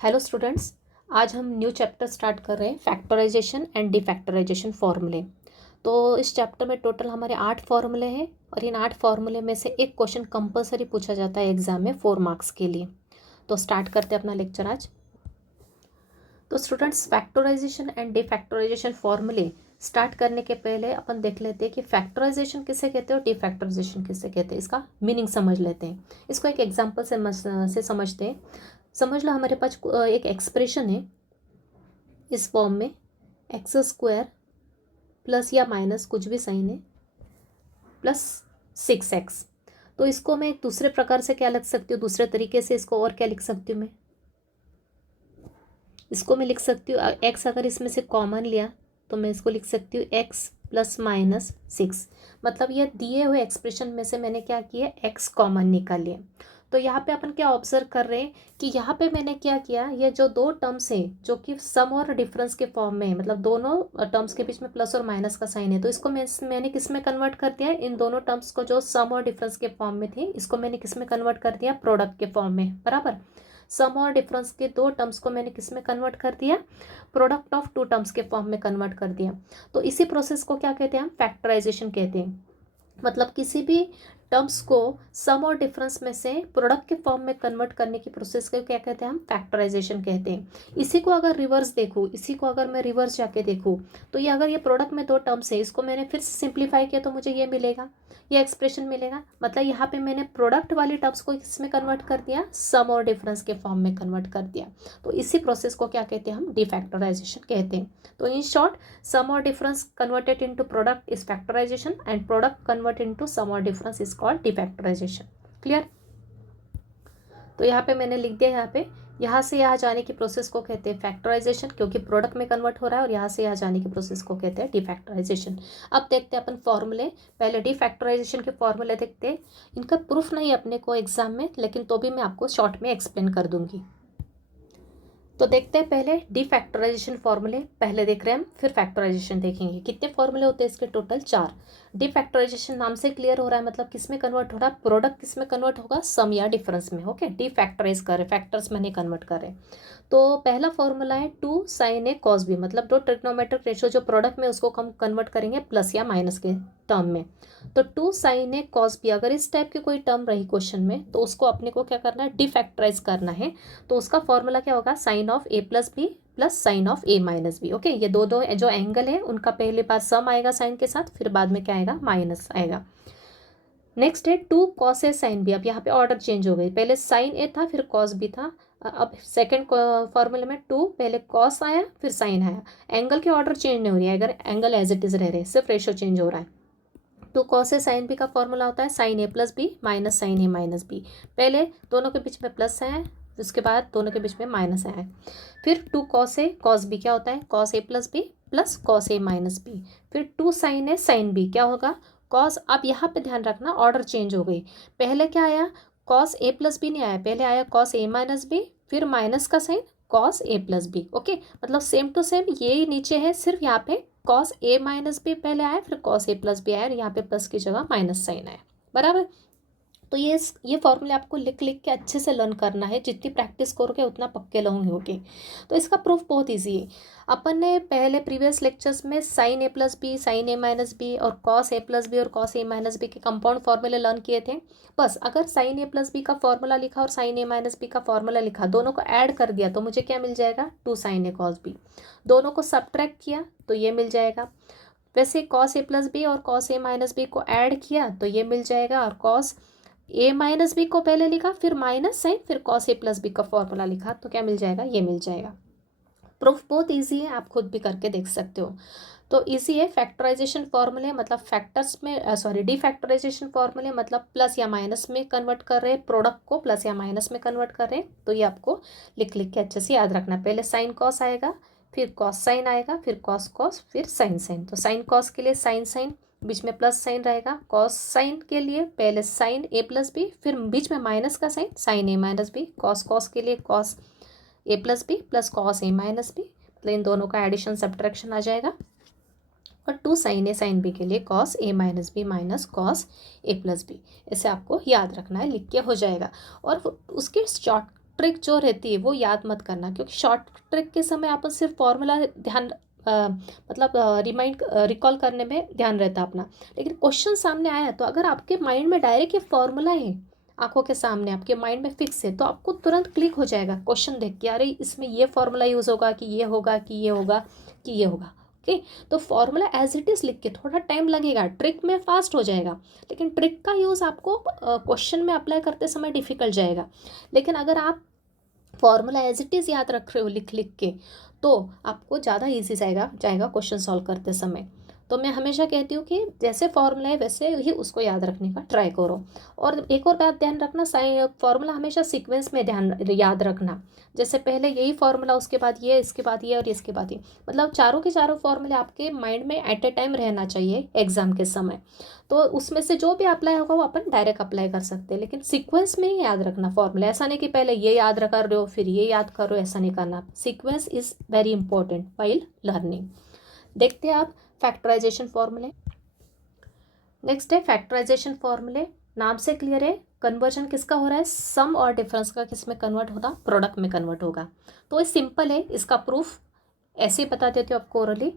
Hello students, आज हम new chapter start कर रहे हैं फैक्टराइजेशन एंड डिफैक्टराइजेशन फॉर्मूले। तो इस चैप्टर में टोटल हमारे 8 फॉर्मूले हैं और इन 8 फॉर्मूले में से एक क्वेश्चन कंपलसरी पूछा जाता है एग्जाम में 4 मार्क्स के लिए। तो स्टार्ट करते हैं अपना लेक्चर आज। तो स्टूडेंट्स, फैक्टराइजेशन एंड डिफैक्टराइजेशन फॉर्मूले स्टार्ट करने के पहले अपन देख लेते हैं कि फैक्टराइजेशन किसे कहते हैं और डिफैक्टराइजेशन किसे कहते हैं। इसका मीनिंग समझ लेते हैं। इसको एक एग्जाम्पल से समझते हैं। समझ लो हमारे पास एक एक्सप्रेशन है इस फॉर्म में, एक्स स्क्वायर प्लस या माइनस कुछ भी साइन है प्लस 6x। तो इसको मैं एक दूसरे प्रकार से क्या लिख सकती हूँ, दूसरे तरीके से इसको और क्या लिख सकती हूँ मैं, इसको मैं लिख सकती हूँ x अगर इसमें से कॉमन लिया तो मैं इसको लिख सकती हूँ x प्लस माइनस 6। मतलब ये दिए हुए एक्सप्रेशन में से मैंने क्या किया, x कॉमन निकाल लिया। तो यहाँ पे अपन क्या ऑब्जर्व कर रहे हैं कि यहाँ पे मैंने क्या किया, ये जो दो टर्म्स हैं जो कि सम और डिफरेंस के फॉर्म में है, मतलब दोनों टर्म्स के बीच में प्लस और माइनस का साइन है, तो इसको मैंने किस में कन्वर्ट कर दिया, इन दोनों टर्म्स को जो सम और डिफरेंस के फॉर्म में थे इसको मैंने किस में कन्वर्ट कर दिया, प्रोडक्ट के फॉर्म में। बराबर, सम और डिफरेंस के दो टर्म्स को मैंने किस में कन्वर्ट कर दिया, प्रोडक्ट ऑफ टू टर्म्स के फॉर्म में कन्वर्ट कर दिया। तो इसी प्रोसेस को क्या कहते हैं, हम फैक्टराइजेशन कहते हैं। मतलब किसी भी टर्म्स को सम और डिफरेंस में से प्रोडक्ट के फॉर्म में कन्वर्ट करने की प्रोसेस को क्या कहते हैं, हम फैक्टराइजेशन कहते हैं। इसी को अगर रिवर्स देखूँ, इसी को अगर मैं रिवर्स जाके देखूँ तो ये अगर ये प्रोडक्ट में दो टर्म्स है, इसको मैंने फिर से सिंप्लीफाई किया तो मुझे ये मिलेगा, ये एक्सप्रेशन मिलेगा। मतलब यहाँ पे मैंने प्रोडक्ट वाली टर्म्स को किसमें कन्वर्ट कर दिया, सम और डिफरेंस के फॉर्म में कन्वर्ट कर दिया। तो इसी प्रोसेस को क्या कहते हैं, हम डिफैक्टराइजेशन कहते हैं। तो in short, sum or difference converted into product is factorization and product converted into sum or difference is called defactorization. Clear? तो यहाँ पे मैंने लिख दिया, यहाँ से यहाँ जाने की प्रोसेस को कहते हैं फैक्टराइजेशन, क्योंकि प्रोडक्ट में कन्वर्ट हो रहा है, और यहाँ से यहाँ जाने की प्रोसेस को कहते हैं डिफैक्टराइजेशन। अब देखते हैं अपन फॉर्मूले। पहले डिफैक्टराइजेशन के फॉर्मूले देखते हैं। इनका प्रूफ नहीं अपने को एग्जाम में, लेकिन तो भी मैं आपको शॉर्ट में एक्सप्लेन कर दूंगी। तो देखते हैं पहले डिफैक्टराइजेशन फॉर्मूले पहले देख रहे हैं हम, फिर फैक्टराइजेशन देखेंगे। कितने फॉर्मूले होते हैं इसके, टोटल 4। डिफैक्टराइजेशन नाम से क्लियर हो रहा है, मतलब किस में कन्वर्ट हो रहा है, प्रोडक्ट किस में कन्वर्ट होगा, सम या डिफरेंस में। ओके, डिफैक्टराइज कर रहे, फैक्टर्स में नहीं कन्वर्ट कर रहे। तो पहला फॉर्मूला है 2 sin a cos b, मतलब दो ट्रिग्नोमेट्रिक रेशियो जो प्रोडक्ट में उसको हम कन्वर्ट करेंगे प्लस या माइनस के टर्म में। तो 2 sin a cos b, अगर इस टाइप की कोई टर्म रही क्वेश्चन में तो उसको अपने को क्या करना है, डिफैक्टराइज करना है। तो उसका फॉर्मूला क्या होगा, sine of a plus B plus sine of a minus B. Okay, ये दो जो एंगल है उनका पहले बार सम आएगा साइन के साथ, फिर बाद में क्या आएगा, माइनस आएगा। नेक्स्ट है 2 cos a sin b। अब यहाँ पे ऑर्डर चेंज हो गई, पहले साइन a था फिर cos b था। अब सेकंड फॉर्मूले में 2 पहले cos आया फिर साइन आया। एंगल के ऑर्डर चेंज नहीं हो रही है, अगर एंगल एज इट इज रह रहे, सिर्फ रेशो चेंज हो रहा है। तो cos a sin b का फॉर्मूला होता है sine a plus B minus sine a minus B. पहले दोनों के बीच में प्लस आया, उसके बाद दोनों के बीच में माइनस आया। फिर 2 cos a cos b क्या होता है, cos a plus B plus cos a minus B. फिर 2 sin a sin b क्या होगा, कॉस। अब यहाँ पे ध्यान रखना, ऑर्डर चेंज हो गई। पहले क्या आया, कॉस ए प्लस बी नहीं आया, पहले आया कॉस ए माइनस बी, फिर माइनस का sine cos A plus B. Okay, मतलब सेम टू सेम ये ही नीचे है, सिर्फ यहाँ पे कॉस ए माइनस बी पहले आया, फिर कॉस ए प्लस बी आया, और यहाँ पे प्लस की जगह माइनस साइन आया। बराबर। तो ये फॉर्मूले आपको लिख लिख के अच्छे से लर्न करना है, जितनी प्रैक्टिस करोगे उतना पक्के होंगे। तो इसका प्रूफ बहुत इजी है। अपन ने पहले प्रीवियस लेक्चर्स में sign A plus B, sign A minus B और कॉस ए प्लस बी और कॉस ए माइनस बी के कंपाउंड फार्मूले लर्न किए थे। बस अगर साइन ए प्लस बी का फॉर्मूला लिखा और साइन ए माइनस बी का फॉर्मूला लिखा, दोनों को ऐड कर दिया तो मुझे क्या मिल जाएगा, 2 sin a cos b। दोनों को सब्ट्रैक्ट किया तो ये मिल जाएगा। वैसे कॉस ए प्लस बी और कॉस ए माइनस बी को ऐड किया तो ये मिल जाएगा, और कॉस ए माइनस बी को पहले लिखा फिर माइनस साइन फिर कॉस ए प्लस बी का फॉर्मूला लिखा तो क्या मिल जाएगा, ये मिल जाएगा। प्रूफ बहुत इजी है, आप खुद भी करके देख सकते हो। तो इजी है। फैक्टराइजेशन फॉर्मूले मतलब फैक्टर्स में डिफैक्टराइजेशन फॉर्मूले मतलब प्लस या माइनस में कन्वर्ट कर रहे हैं, प्रोडक्ट को प्लस या माइनस में कन्वर्ट कर रहे हैं। तो ये आपको लिख लिख के अच्छे से याद रखना। पहले साइन कॉस आएगा, फिर कॉस साइन आएगा, फिर कॉस कॉस, फिर साइन साइन। तो साइन कॉस के लिए साइन साइन, बीच में प्लस साइन रहेगा। कॉस साइन के लिए पहले साइन ए प्लस बी, फिर बीच में माइनस का sign sign A minus B. Cos cos के लिए cos A plus B plus cos A minus B, मतलब इन दोनों का एडिशन सब्ट्रैक्शन आ जाएगा। और 2 sin a sin b के लिए cos A minus B minus cos A plus B. इसे आपको याद रखना है, लिख के हो जाएगा। और उसके ट्रिक जो रहती है वो याद मत करना, क्योंकि शॉर्ट ट्रिक के समय आप सिर्फ फॉर्मूला ध्यान मतलब रिकॉल करने में ध्यान रहता अपना। लेकिन क्वेश्चन सामने आया तो अगर आपके माइंड में डायरेक्ट ये फॉर्मूला है, आंखों के सामने आपके माइंड में फिक्स है, तो आपको तुरंत क्लिक हो जाएगा क्वेश्चन देख के, अरे इसमें ये फॉर्मूला यूज़ होगा कि ये होगा कि ये होगा कि ये होगा। ओके, तो फॉर्मूला एज इट इज़ लिख के, थोड़ा टाइम लगेगा, ट्रिक में फास्ट हो जाएगा, लेकिन ट्रिक का यूज़ आपको क्वेश्चन में अप्लाई करते समय डिफिकल्ट जाएगा। लेकिन अगर आप फॉर्मूला एज इट इज़ याद रख रहे हो लिख लिख के, तो आपको ज़्यादा ईजी जाएगा क्वेश्चन सॉल्व करते समय। तो मैं हमेशा कहती हूँ कि जैसे फॉर्मूला है वैसे ही उसको याद रखने का ट्राई करो। और एक और बात ध्यान रखना, फॉर्मूला हमेशा सीक्वेंस में ध्यान याद रखना। जैसे पहले यही फॉर्मूला, उसके बाद ये, इसके बाद ये और इसके बाद ये, मतलब चारों के चारों फॉर्मूले आपके माइंड में एट ए टाइम रहना चाहिए एग्जाम के समय। तो उसमें से जो भी अप्लाई होगा वो अपन डायरेक्ट अप्लाई कर सकते हैं, लेकिन सीक्वेंस में ही याद रखना फॉर्मूला। ऐसा नहीं कि पहले ये याद कर रहे हो फिर ये याद करो, ऐसा नहीं करना। Sequence is very important while learning. देखते हैं आप फैक्टराइजेशन फॉर्मूले। नेक्स्ट है फैक्टराइजेशन फॉर्मूले। नाम से क्लियर है, कन्वर्जन किसका हो रहा है, सम और डिफरेंस का किस में कन्वर्ट होगा, प्रोडक्ट में कन्वर्ट होगा। तो ये सिंपल है, इसका प्रूफ ऐसे ही बता देती हूँ आपको ओरली।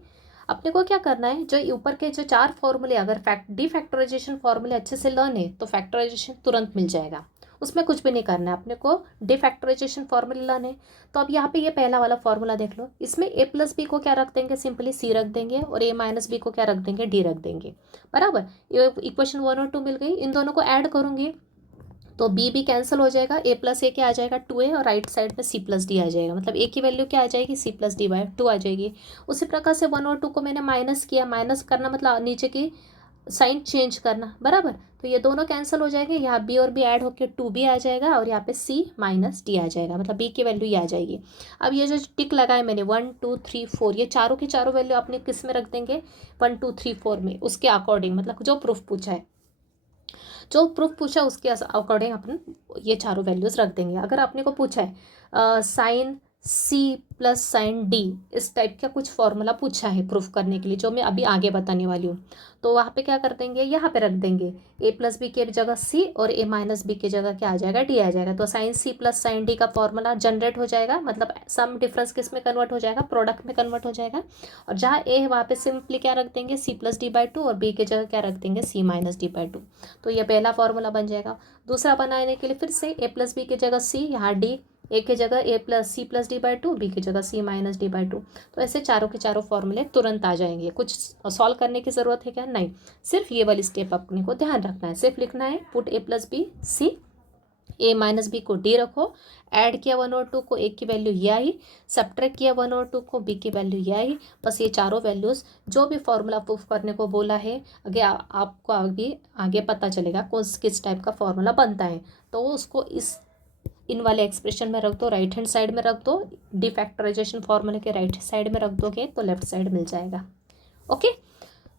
अपने को क्या करना है, जो ऊपर के जो 4 फॉर्मूले, अगर डिफैक्टराइजेशन फॉर्मूले अच्छे से लर्न है तो फैक्टराइजेशन तुरंत मिल जाएगा, उसमें कुछ भी नहीं करना है अपने को, डिफैक्टराइजेशन फॉर्मूले लर्न है। तो अब यहाँ पे ये पहला वाला फॉर्मूला देख लो, इसमें a प्लस बी को क्या रख देंगे, सिंपली c रख देंगे, और a माइनस बी को क्या रख देंगे, d रख देंगे। बराबर, ये इक्वेशन 1 और 2 मिल गई। इन दोनों को ऐड करूँगी तो b भी कैंसिल हो जाएगा, a प्लस ए क्या आ जाएगा 2a, और राइट साइड में c प्लस डी आ जाएगा, मतलब a की वैल्यू क्या आ जाएगी, c प्लस डी बाय 2 आ जाएगी। उसी प्रकार से 1 और 2 को मैंने माइनस किया, माइनस करना मतलब नीचे की साइन चेंज करना, बराबर। तो ये दोनों कैंसिल हो जाएंगे, यहाँ b और b ऐड होकर 2b आ जाएगा, और यहाँ पे c माइनस डी आ जाएगा, मतलब b की वैल्यू ये आ जाएगी। अब ये जो टिक लगाए मैंने 1 2 3 4, ये चारों की चारों वैल्यू आपने किस में रख देंगे, 1 2 3 4 में, उसके अकॉर्डिंग, मतलब जो प्रूफ पूछा है, जो प्रूफ पूछा उसके अकॉर्डिंग अपन ये चारों वैल्यूज रख देंगे। अगर आपने को पूछा है sine C plus sine D, इस टाइप का कुछ फॉर्मूला पूछा है प्रूफ करने के लिए, जो मैं अभी आगे बताने वाली हूँ, तो वहाँ पे क्या कर देंगे, यहाँ पे रख देंगे ए प्लस बी के जगह सी, और ए माइनस बी की जगह क्या आ जाएगा, डी आ जाएगा। तो sine C plus sine D का फॉर्मूला जनरेट हो जाएगा, मतलब सम डिफरेंस किस में कन्वर्ट हो जाएगा, प्रोडक्ट में कन्वर्ट हो जाएगा। और जहाँ ए है वहाँ पे सिंपली क्या रख देंगे, सी प्लस डी बाई 2, और बी की जगह क्या रख देंगे, सी माइनस डी बाई 2। तो ये पहला फॉर्मूला बन जाएगा। दूसरा बनाने के लिए फिर से ए प्लस बी की जगह सी, यहाँ डी, ए की जगह A plus C plus D by 2, B की जगह सी माइनस डी बाई 2। तो ऐसे चारों के चारों फॉर्मूले तुरंत आ जाएंगे, कुछ सॉल्व करने की ज़रूरत है क्या, नहीं, सिर्फ ये वाली स्टेप अपने को ध्यान रखना है। सिर्फ लिखना है पुट ए प्लस बी सी, ए माइनस बी को डी रखो, ऐड किया 1 और 2 को, ए की वैल्यू ये आई, सब्ट्रैक्ट किया 1 और 2 को, बी की वैल्यू ये आई। बस ये चारों वैल्यूज़ जो भी फॉर्मूला प्रूफ करने को बोला है, आगे आपको आगे पता चलेगा कौन किस टाइप का फॉर्मूला बनता है। तो उसको इन वाले एक्सप्रेशन में रख दो, राइट हैंड साइड में रख दो, डिफैक्टराइजेशन फॉर्मूले के राइट साइड में रख दोगे तो लेफ्ट साइड मिल जाएगा। ओके,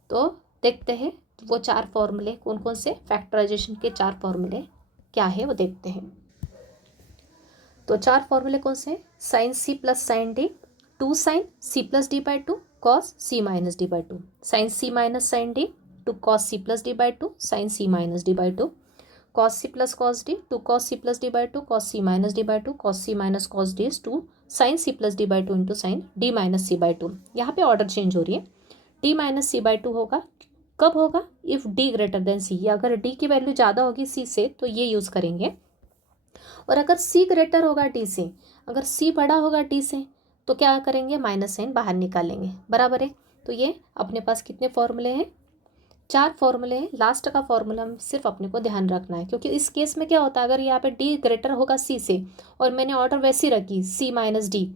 तो देखते हैं वो 4 फॉर्मूले कौन कौन से, फैक्टराइजेशन के 4 फॉर्मूले क्या है वो देखते हैं। तो 4 फॉर्मूले कौन से, sine C plus sine D, 2 sine C plus D by 2 cos C minus D by 2, sine C minus sine D 2 cos C plus D by 2 sine C minus D by 2, cos c plus cos d 2 cos c plus d by 2 cos c minus d by 2 cos c minus cos d is 2 sin c plus d by 2 into sin d minus c by 2। यहाँ पे order change हो रही है, d minus c by 2 होगा, कब होगा, if d greater than c, या अगर d की वैल्यू ज़्यादा होगी c से तो ये यूज़ करेंगे, और अगर c ग्रेटर होगा d से, अगर c बड़ा होगा d से तो क्या करेंगे, माइनस साइन बाहर निकालेंगे, बराबर है। तो ये अपने पास कितने फॉर्मूले हैं, 4 फॉर्मूले हैं। लास्ट का फॉर्मूला सिर्फ अपने को ध्यान रखना है, क्योंकि इस केस में क्या होता है, अगर यहाँ पे d ग्रेटर होगा c से और मैंने ऑर्डर वैसी रखी c माइनस डी,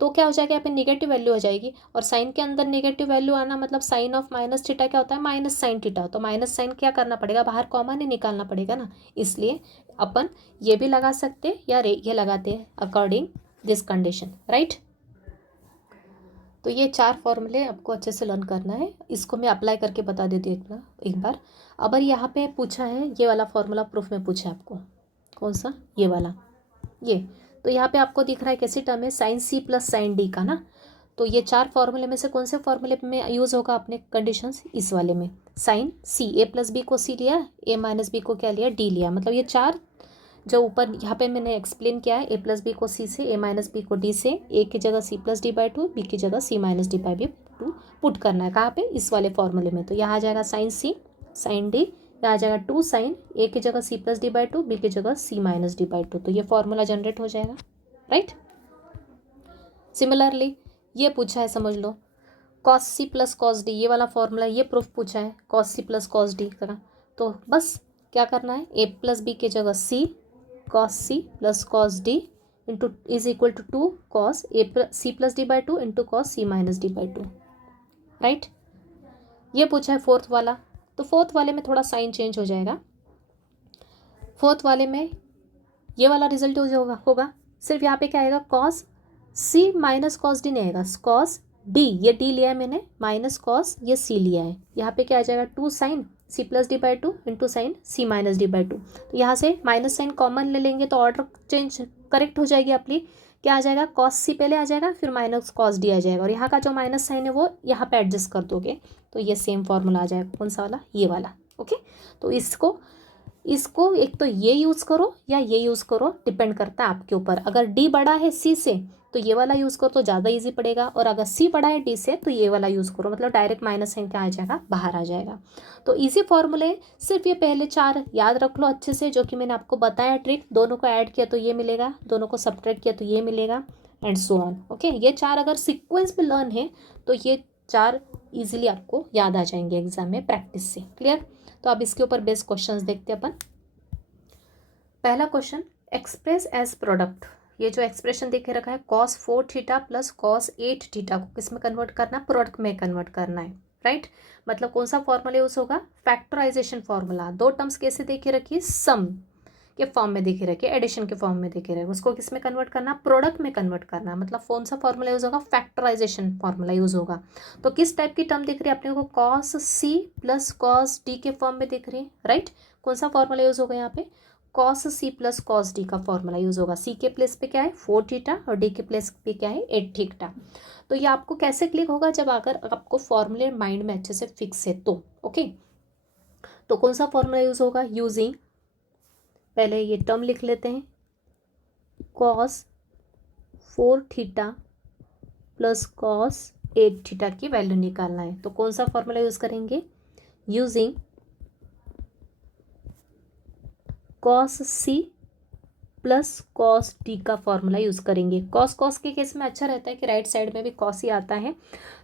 तो क्या हो जाएगा, यहाँ पे निगेटिव वैल्यू हो जाएगी, और साइन के अंदर निगेटिव वैल्यू आना मतलब साइन ऑफ माइनस थीटा क्या होता है, माइनस साइन थीटा। तो माइनस साइन क्या करना पड़ेगा, बाहर कॉमन ही निकालना पड़ेगा ना, इसलिए अपन ये भी लगा सकते हैं या ये लगाते हैं अकॉर्डिंग दिस कंडीशन, राइट। तो ये 4 फॉर्मूले आपको अच्छे से लर्न करना है, इसको मैं अप्लाई करके बता देती हूँ एक बार। अगर यहाँ पे पूछा है ये वाला फॉर्मूला प्रूफ में पूछा है आपको, कौन सा, ये वाला, ये तो यहाँ पे आपको दिख रहा है कैसी टर्म है, sine C plus sine D का ना। तो ये 4 फॉर्मूले में से कौन से फॉर्मूले में यूज़ होगा अपने कंडीशंस, इस वाले में, साइन सी, ए प्लस बी को सी लिया, ए माइनस बी को क्या लिया, डी लिया, मतलब ये जो ऊपर यहाँ पे मैंने एक्सप्लेन किया है, ए प्लस बी को सी से, ए माइनस बी को डी से, ए की जगह C plus D by two, B की जगह C minus D by B two put करना है। कहाँ पे? इस वाले फॉर्मूले में। तो यहाँ आ जाएगा साइन सी साइन डी, यहाँ आ जाएगा 2 साइन, ए की जगह C plus D by two, B की जगह C minus D by two. तो ये फॉर्मूला जनरेट हो जाएगा, राइट। सिमिलरली ये पूछा है, समझ लो, cos C plus cos D, ये वाला फॉर्मूला, ये प्रूफ पूछा है cos C plus cos D का। तो बस क्या करना है, ए प्लस बी की जगह C cos C plus cos D into is equal to 2 cos A C plus D by two into cos C minus D by two, right. ये पूछा है फोर्थ वाला। तो फोर्थ वाले में थोड़ा साइन चेंज हो जाएगा। फोर्थ वाले में ये वाला रिजल्ट होगा सिर्फ यहाँ पे क्या आएगा, cos C minus cos D नहीं आएगा, कॉस डी, ये डी लिया है मैंने, माइनस कॉस ये सी लिया है। यहाँ पे क्या आ जाएगा, 2 sine C plus D by two into sine C minus D by two. तो यहाँ से माइनस साइन कॉमन ले लेंगे तो ऑर्डर चेंज करेक्ट हो जाएगी अपनी। क्या आ जाएगा, कॉस सी पहले आ जाएगा, फिर माइनस कॉस डी आ जाएगा, और यहाँ का जो माइनस साइन है वो यहाँ पे एडजस्ट कर दोगे तो ये सेम फॉर्मूला आ जाएगा। कौन सा वाला? ये वाला, ओके। तो इसको एक तो ये यूज़ करो या ये यूज़ करो, डिपेंड करता है आपके ऊपर। अगर डी बड़ा है सी से तो ये वाला यूज़ करो तो ज़्यादा इजी पड़ेगा, और अगर सी बड़ा है डी से तो ये वाला यूज़ करो, मतलब डायरेक्ट माइनस साइन क्या आ जाएगा, बाहर आ जाएगा। तो इजी फॉर्मूले, सिर्फ ये पहले 4 याद रख लो अच्छे से, जो कि मैंने आपको बताया ट्रिक। दोनों को ऐड किया तो ये मिलेगा, दोनों को सब्ट्रैक्ट किया तो ये मिलेगा, एंड सो ऑन, ओके। ये 4 अगर सीक्वेंस में लर्न है तो ये 4 इजीली आपको याद आ जाएंगे एग्जाम में प्रैक्टिस से, क्लियर। तो अब इसके ऊपर बेस्ट क्वेश्चंस देखते हैं अपन। पहला क्वेश्चन, एक्सप्रेस एज प्रोडक्ट। ये जो एक्सप्रेशन देखे रखा है, cos 4 theta plus cos 8 theta को किस में कन्वर्ट करना है, प्रोडक्ट में कन्वर्ट करना है, राइट। मतलब कौन सा फॉर्मूला यूज होगा, फैक्टराइजेशन फॉर्मूला। दो टर्म्स कैसे देखे रखिए, सम के फॉर्म में देखे रखिए, एडिशन के फॉर्म में देखे रखे, उसको किस में कन्वर्ट करना, प्रोडक्ट में कन्वर्ट करना। मतलब कौन सा फॉर्मूला यूज होगा, फैक्टराइजेशन फॉर्मूला यूज होगा। तो किस टाइप की टर्म दिख रही है अपने को, cos c plus cos d के फॉर्म में दिख रही है, राइट। कौन सा फॉर्मूला यूज होगा यहाँ पे, cos c plus cos d का फॉर्मूला यूज होगा। c के प्लेस पे क्या है 4 थीटा और d के प्लेस पे क्या है 8 थीटा। तो ये आपको कैसे क्लिक होगा, जब अगर आपको फॉर्मूले माइंड में अच्छे से फिक्स है तो, ओके। तो कौन सा फॉर्मूला यूज होगा, यूजिंग, पहले ये टर्म लिख लेते हैं, cos 4 theta plus cos 8 theta की वैल्यू निकालना है। तो कौन सा फॉर्मूला यूज करेंगे, using cos c plus cos d का फॉर्मूला यूज करेंगे। cos के केस में अच्छा रहता है कि राइट साइड में भी cos ही आता है,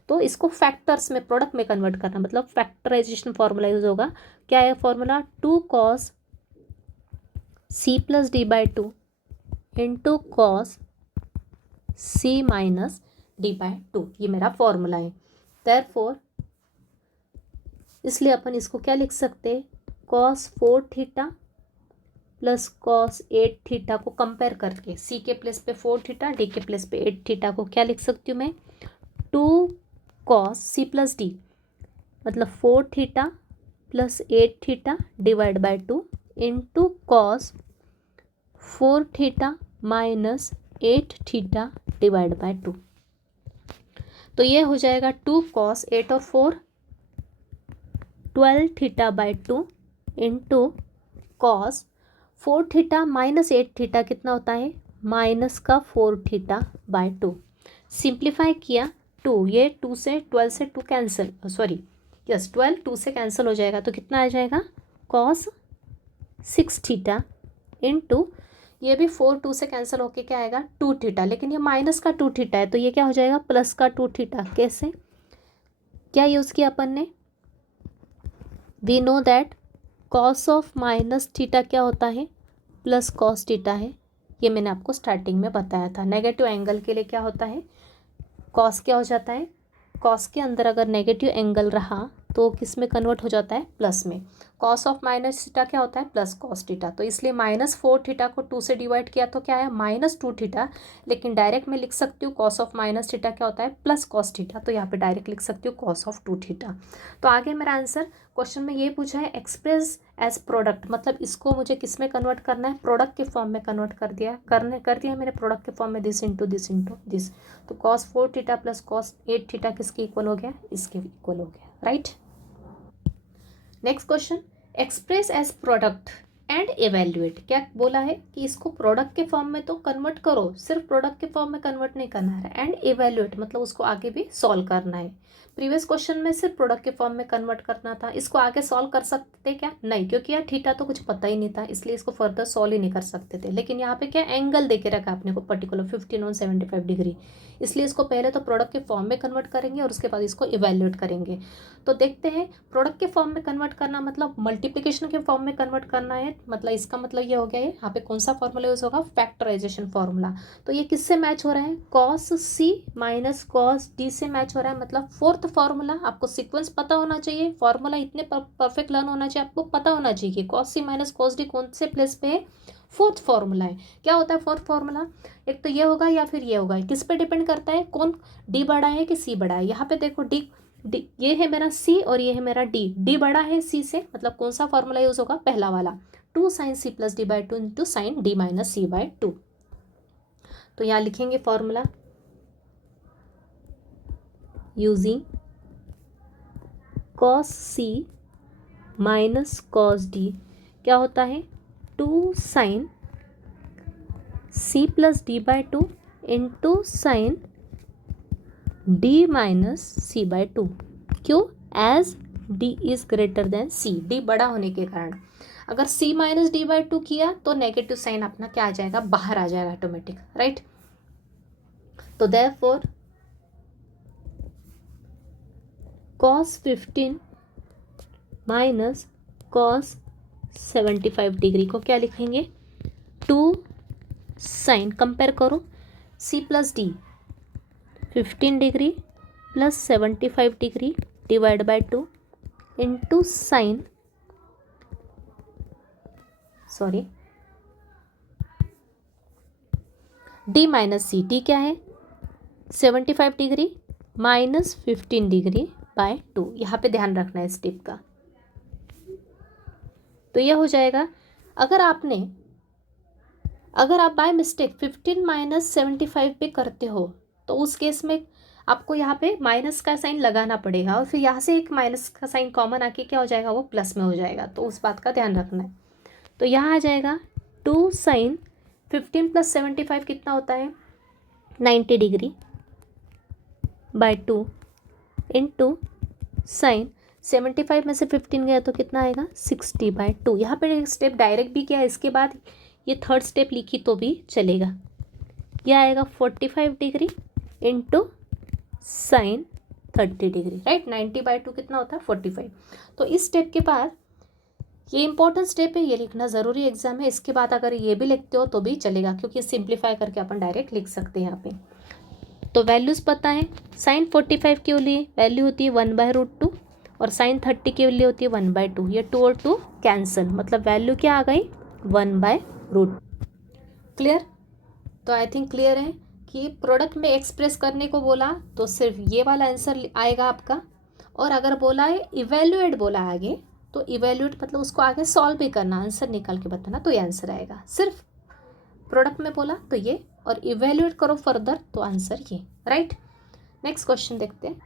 तो इसको फैक्टर्स में, प्रोडक्ट में कन्वर्ट करना, मतलब फैक्टराइजेशन फॉर्मूला यूज होगा। क्या है formula, 2 cos c plus D by two into cos c minus D by to, ये मेरा फॉर्मूला है। देयरफॉर इसलिए अपन इसको क्या लिख सकते हैं, cos 4 theta plus cos 8 theta को कंपेयर करके, c के प्लेस पे 4 थीटा, d के प्लेस पे 8 थीटा को क्या लिख सकती हूँ मैं, 2 cos c प्लस d, मतलब 4 theta plus 8 theta divide by 2 into cos 4 theta minus 8 theta divide by 2। तो ये हो जाएगा 2 cos 8 और 4 12 theta by 2 into cos 4 theta minus 8 theta कितना होता है, माइनस का 4 थीटा बाय 2। सिंप्लीफाई किया 2, ये 2 से 12 से 2 कैंसिल, सॉरी यस 12 2 से कैंसिल हो जाएगा, तो कितना आ जाएगा cos 6 थीटा इंटू ये भी 4 2 से कैंसिल होके क्या आएगा 2 थीटा, लेकिन ये माइनस का 2 थीटा है तो ये क्या हो जाएगा प्लस का 2 थीटा। कैसे, क्या यूज़ किया अपन ने, we know that cos of minus theta क्या होता है, प्लस कॉस थीटा है। ये मैंने आपको स्टार्टिंग में बताया था। नेगेटिव एंगल के लिए क्या होता है, कॉस क्या हो जाता है, कॉस के अंदर अगर नेगेटिव एंगल रहा तो किस में कन्वर्ट हो जाता है, प्लस में। कॉस ऑफ माइनस थीटा क्या होता है, प्लस कॉस थीटा। तो इसलिए माइनस 4 थीटा को 2 से डिवाइड किया तो क्या है माइनस 2 थीटा, लेकिन डायरेक्ट में लिख सकती हूँ कॉस ऑफ माइनस थीटा क्या होता है, प्लस कॉस थीटा। तो यहाँ पे डायरेक्ट लिख सकती हूँ कॉस ऑफ 2 थीटा। तो आगे मेरा आंसर, क्वेश्चन में ये पूछा है एक्सप्रेस एज प्रोडक्ट, मतलब इसको मुझे किस में कन्वर्ट करना है, प्रोडक्ट के फॉर्म में कन्वर्ट कर दिया मैंने प्रोडक्ट के फॉर्म में, दिस इंटू दिस। तो cos 4 theta plus cos 8 theta किसके इक्वल हो गया, इसके इक्वल हो गया, right. Next question, express as product, and evaluate, क्या बोला है कि इसको प्रोडक्ट के फॉर्म में तो कन्वर्ट करो, सिर्फ प्रोडक्ट के फॉर्म में कन्वर्ट नहीं करना है, एंड एवेल्युएट मतलब उसको आगे भी सॉल्व करना है। प्रीवियस क्वेश्चन में सिर्फ प्रोडक्ट के फॉर्म में कन्वर्ट करना था, इसको आगे सॉल्व कर सकते क्या? नहीं, क्योंकि यार थीटा तो कुछ पता ही नहीं था, इसलिए इसको फर्दर सॉल्व ही नहीं कर सकते थे। लेकिन यहाँ पे क्या एंगल दे के रखा आपने को पर्टिकुलर 15 और 75 डिग्री, इसलिए इसको पहले तो प्रोडक्ट के फॉर्म में कन्वर्ट करेंगे और उसके बाद इसको इवेल्युएट करेंगे। तो देखते हैं, प्रोडक्ट के फॉर्म में कन्वर्ट करना मतलब मल्टीप्लिकेशन के फॉर्म में कन्वर्ट करना है, मतलब इसका मतलब ये हो गया है यहाँ पे कौन सा फॉर्मूला यूज होगा? Factorisation formula. तो ये किससे मैच हो रहा है? Cos C minus cos D से मैच हो रहा है, मतलब फोर्थ फॉर्मूला। आपको सीक्वेंस पता होना चाहिए, फॉर्मूला इतने परफेक्ट लर्न होना चाहिए, आपको पता होना चाहिए कि cos C minus cos D कौन से प्लेस पे है? फोर्थ फॉर्मूला है। क्या होता है फोर्थ फॉर्मूला? एक तो ये होगा या फिर ये होगा, किस पे डिपेंड करता है? कौन डी बड़ा है कि सी बड़ा है? यहाँ पे देखो डी डी ये है मेरा सी और ये है मेरा डी, डी बड़ा है सी से, मतलब कौन सा फॉर्मूला यूज होगा? पहला वाला, 2 sine C plus D by 2 into sine D minus C by 2। तो यहाँ लिखेंगे formula using cos C minus cos D, क्या होता है? 2 sine C plus D by 2 into sine D minus C by 2। क्यों? As D is greater than C, D बड़ा होने के कारण। अगर सी माइनस डी बाई 2 किया तो नेगेटिव साइन अपना क्या आ जाएगा? बाहर आ जाएगा ऑटोमेटिक, राइट। तो therefore cos 15 minus cos 75 degree को क्या लिखेंगे? 2 साइन, कंपेयर करो, C plus D 15 degree plus 75 degree divide by 2 into sine, sorry D minus C, D क्या है? 75 डिग्री माइनस 15 डिग्री बाय 2। यहाँ पे ध्यान रखना है स्टेप का। तो यह हो जाएगा, अगर आप बाय मिस्टेक 15 माइनस 75 पे करते हो तो उस केस में आपको यहाँ पे माइनस का साइन लगाना पड़ेगा और फिर यहाँ से एक माइनस का साइन कॉमन आके क्या हो जाएगा? वो प्लस में हो जाएगा। तो उस बात का ध्यान रखना है। तो यहाँ आ जाएगा 2 साइन 15 प्लस 75 कितना होता है? 90 डिग्री बाय 2 इंटू साइन 75 में से 15 गया तो कितना आएगा? 60 बाय 2। यहाँ पर एक स्टेप डायरेक्ट भी किया, इसके बाद ये थर्ड स्टेप लिखी तो भी चलेगा। यह आएगा 45 degree into sign 30 degree, right. 90 by 2 कितना होता है? 45। तो इस स्टेप के बाद ये इंपॉर्टेंट स्टेप है, ये लिखना ज़रूरी एग्जाम है। इसके बाद अगर ये भी लिखते हो तो भी चलेगा, क्योंकि सिंप्लीफाई करके अपन डायरेक्ट लिख सकते हैं यहाँ पे। तो वैल्यूज़ पता है, साइन 45 के लिए वैल्यू होती है 1/√2 और साइन 30 के लिए होती है 1/2। ये 2 और 2 कैंसिल, मतलब वैल्यू क्या आ गई? 1/√। क्लियर? तो आई थिंक क्लियर है कि प्रोडक्ट में एक्सप्रेस करने को बोला तो सिर्फ ये वाला आंसर आएगा आपका, और अगर बोला है इवेल्युएट बोला आगे तो इवेल्युएट मतलब उसको आगे सॉल्व भी करना, आंसर निकाल के बताना, तो ये आंसर आएगा। सिर्फ प्रोडक्ट में बोला तो ये, और इवेल्युएट करो फर्दर तो आंसर ये, राइट। नेक्स्ट क्वेश्चन देखते हैं।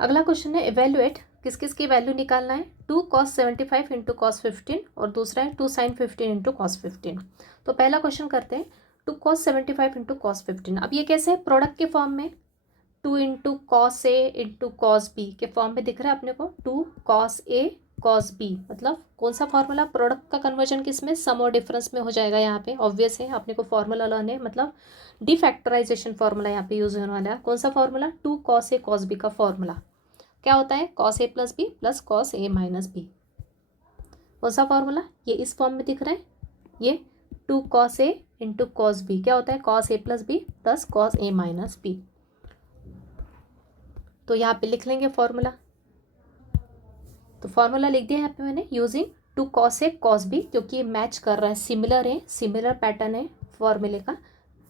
अगला क्वेश्चन है इवेल्युएट, किस किस की वैल्यू निकालना है? 2 cos 75 इंटू कॉस 15 और दूसरा है 2 sin 15 इंटू कॉस 15। तो पहला क्वेश्चन करते हैं 2 cos 75 इंटू कॉस 15। अब ये कैसे है? प्रोडक्ट के फॉर्म में 2 into cos A into cos B के फॉर्म में दिख रहा है अपने को, 2 cos ए कॉस बी, मतलब कौन सा फॉर्मूला? प्रोडक्ट का कन्वर्जन किस में? सम और डिफरेंस में हो जाएगा। यहाँ पे ऑब्वियस है, अपने को फॉर्मूला लर्न है, मतलब डिफैक्टराइजेशन फॉर्मूला यहाँ पे यूज होने वाला है। कौन सा फॉर्मूला? 2 cos ए कॉस बी का फॉर्मूला क्या होता है? cos A plus B plus cos A minus B. कौन सा फॉर्मूला? ये इस फॉर्म में दिख रहा है, ये 2 cos ए इंटू कॉस बी क्या होता है? cos A plus B plus cos A minus B. तो यहाँ पे लिख लेंगे फॉर्मूला। तो फॉर्मूला लिख दिया यहाँ पे मैंने, यूजिंग 2 cos ए कॉस बी, क्योंकि ये मैच कर रहा है, सिमिलर पैटर्न है फॉर्मूले का।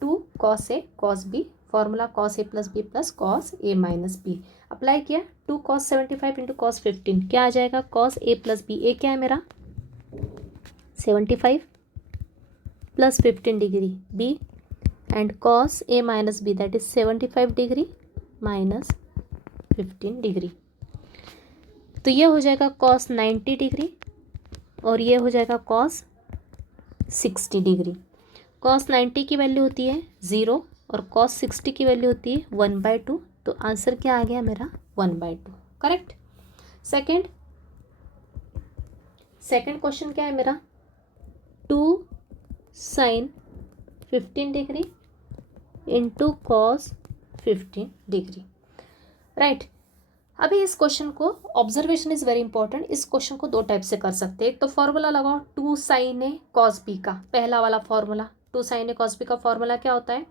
2 cos A cos B, formula cos A plus B plus cos A minus B. Apply किया, 2 cos 75 इंटू cos 15 क्या आ जाएगा? cos A plus B, A क्या है मेरा? 75 plus 15 degree B, and cos A minus B that is 75 degree minus 15 degree. तो ये हो जाएगा cos 90 डिग्री और ये हो जाएगा कॉस 60 डिग्री। कॉस 90 की वैल्यू होती है 0 और कॉस 60 की वैल्यू होती है 1/2। तो आंसर क्या आ गया मेरा 1/2, करेक्ट। सेकंड क्वेश्चन क्या है मेरा, 2 sin 15 degree into cos 15 degree, right. अभी इस क्वेश्चन को, ऑब्जर्वेशन इज वेरी इंपॉर्टेंट, इस क्वेश्चन को दो टाइप से कर सकते हैं। एक तो फॉर्मूला लगाओ 2 sin a cos b का, पहला वाला formula 2 sin a cos b का फॉर्मूला क्या होता है,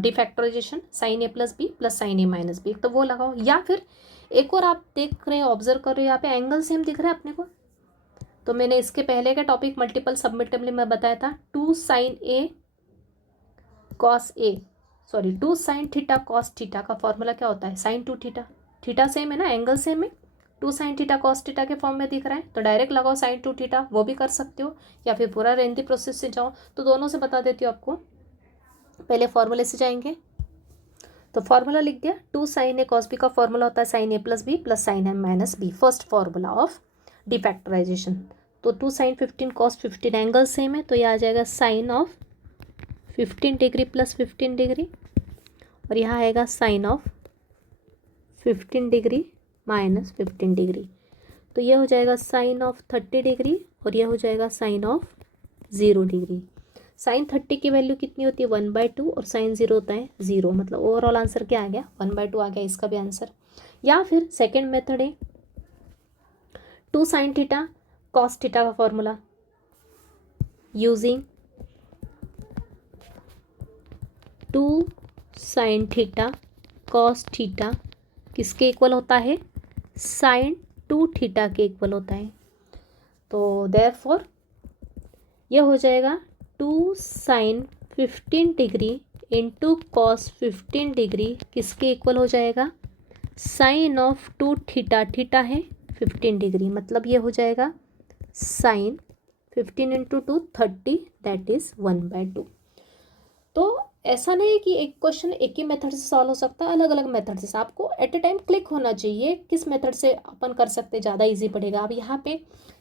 defactorisation sin a plus B plus sin a minus B, तो वो लगाओ। या फिर एक और आप देख रहे हो, ऑब्जर्व कर रहे हो, यहाँ पे एंगल सेम दिख रहा है अपने को। तो मैंने इसके पहले का टॉपिक मल्टीपल सबमिटेबल में बताया था 2 sin थीटा कॉस थीटा का फॉर्मूला क्या होता है, sin 2 थीटा। थीटा सेम है ना, एंगल सेम है, 2 sin थीटा कॉस थीटा के फॉर्म में दिख रहा है, तो डायरेक्ट लगाओ sin 2 थीटा, वो भी कर सकते हो, या फिर पूरा रेंदी प्रोसेस से जाओ। तो दोनों से बता देती हूँ आपको, पहले फॉर्मूले से जाएंगे। तो फॉर्मूला लिख दिया, 2 sin a cos b का फॉर्मूला होता है sin a plus B plus sin a minus B, first formula of defactorisation. तो 2 sin 15 cos 15 एंगल सेम है, तो ये आ जाएगा sine of 15 degree plus 15 degree, और यहाँ आएगा sine of 15 degree minus 15 degree. तो ये हो जाएगा साइन ऑफ 30 डिग्री और यह हो जाएगा साइन ऑफ 0 डिग्री। साइन 30 की वैल्यू कितनी होती है 1/2 और साइन 0 होता है 0, मतलब ओवरऑल आंसर क्या आ गया 1/2 आ गया इसका भी आंसर। या फिर सेकेंड मेथड है 2 sin थीटा कॉस थीटा का formula using 2 sin theta cos theta किसके इक्वल होता है, साइन 2 थीटा के इक्वल होता है। तो देयरफॉर ये हो जाएगा 2 sin 15 degree into cos 15 degree किसके इक्वल हो जाएगा, साइन ऑफ 2 थीटा, थीटा है 15 डिग्री, मतलब ये हो जाएगा साइन 15 इंटू 2 30, दैट इज़ 1/2। तो ऐसा नहीं है कि एक क्वेश्चन एक ही मेथड से सॉल्व हो सकता है, अलग अलग मेथड से। आपको एट ए टाइम क्लिक होना चाहिए किस मेथड से अपन कर सकते हैं, ज़्यादा इजी पड़ेगा। अब यहाँ पे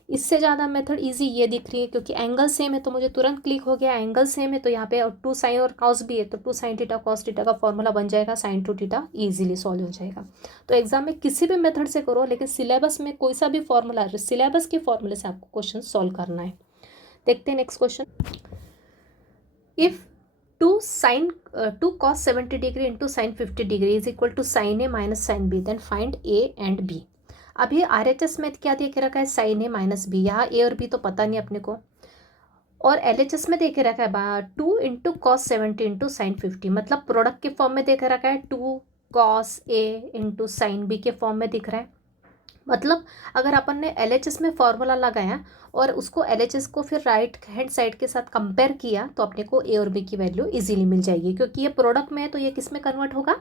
इससे ज़्यादा मेथड इजी ये दिख रही है क्योंकि एंगल सेम है, तो मुझे तुरंत क्लिक हो गया, एंगल सेम है। तो यहाँ पे 2 sin और कॉस भी है, तो 2 sin थीटा कॉस थीटा का फॉर्मूला बन जाएगा, sin 2 थीटा ईजिली सॉल्व हो जाएगा। तो एग्जाम में किसी भी मेथड से करो, लेकिन सिलेबस में कोई सा भी फॉर्मूला, सिलेबस के फॉर्मूले से आपको क्वेश्चन सॉल्व करना है। देखते हैं next question. If 2 cos 70 degree into sine 50 degree is equal to sine A minus sine B, then find A and B. अभी RHS में क्या दे के रखा है, साइन ए माइनस बी, यहाँ ए और बी तो पता नहीं अपने को। और LHS में दे के रखा है 2 इंटू कॉस 70 इंटू साइन 50, मतलब प्रोडक्ट के फॉर्म में दे के रखा है, 2 cos ए इंटू साइन बी के फॉर्म में दिख रहा है। मतलब अगर अपन ने LHS में फॉर्मूला लगाया और उसको LHS को फिर राइट हैंड साइड के साथ कंपेयर किया, तो अपने को ए और बी की वैल्यू इजीली मिल जाएगी। क्योंकि ये प्रोडक्ट में है तो ये किस में कन्वर्ट होगा,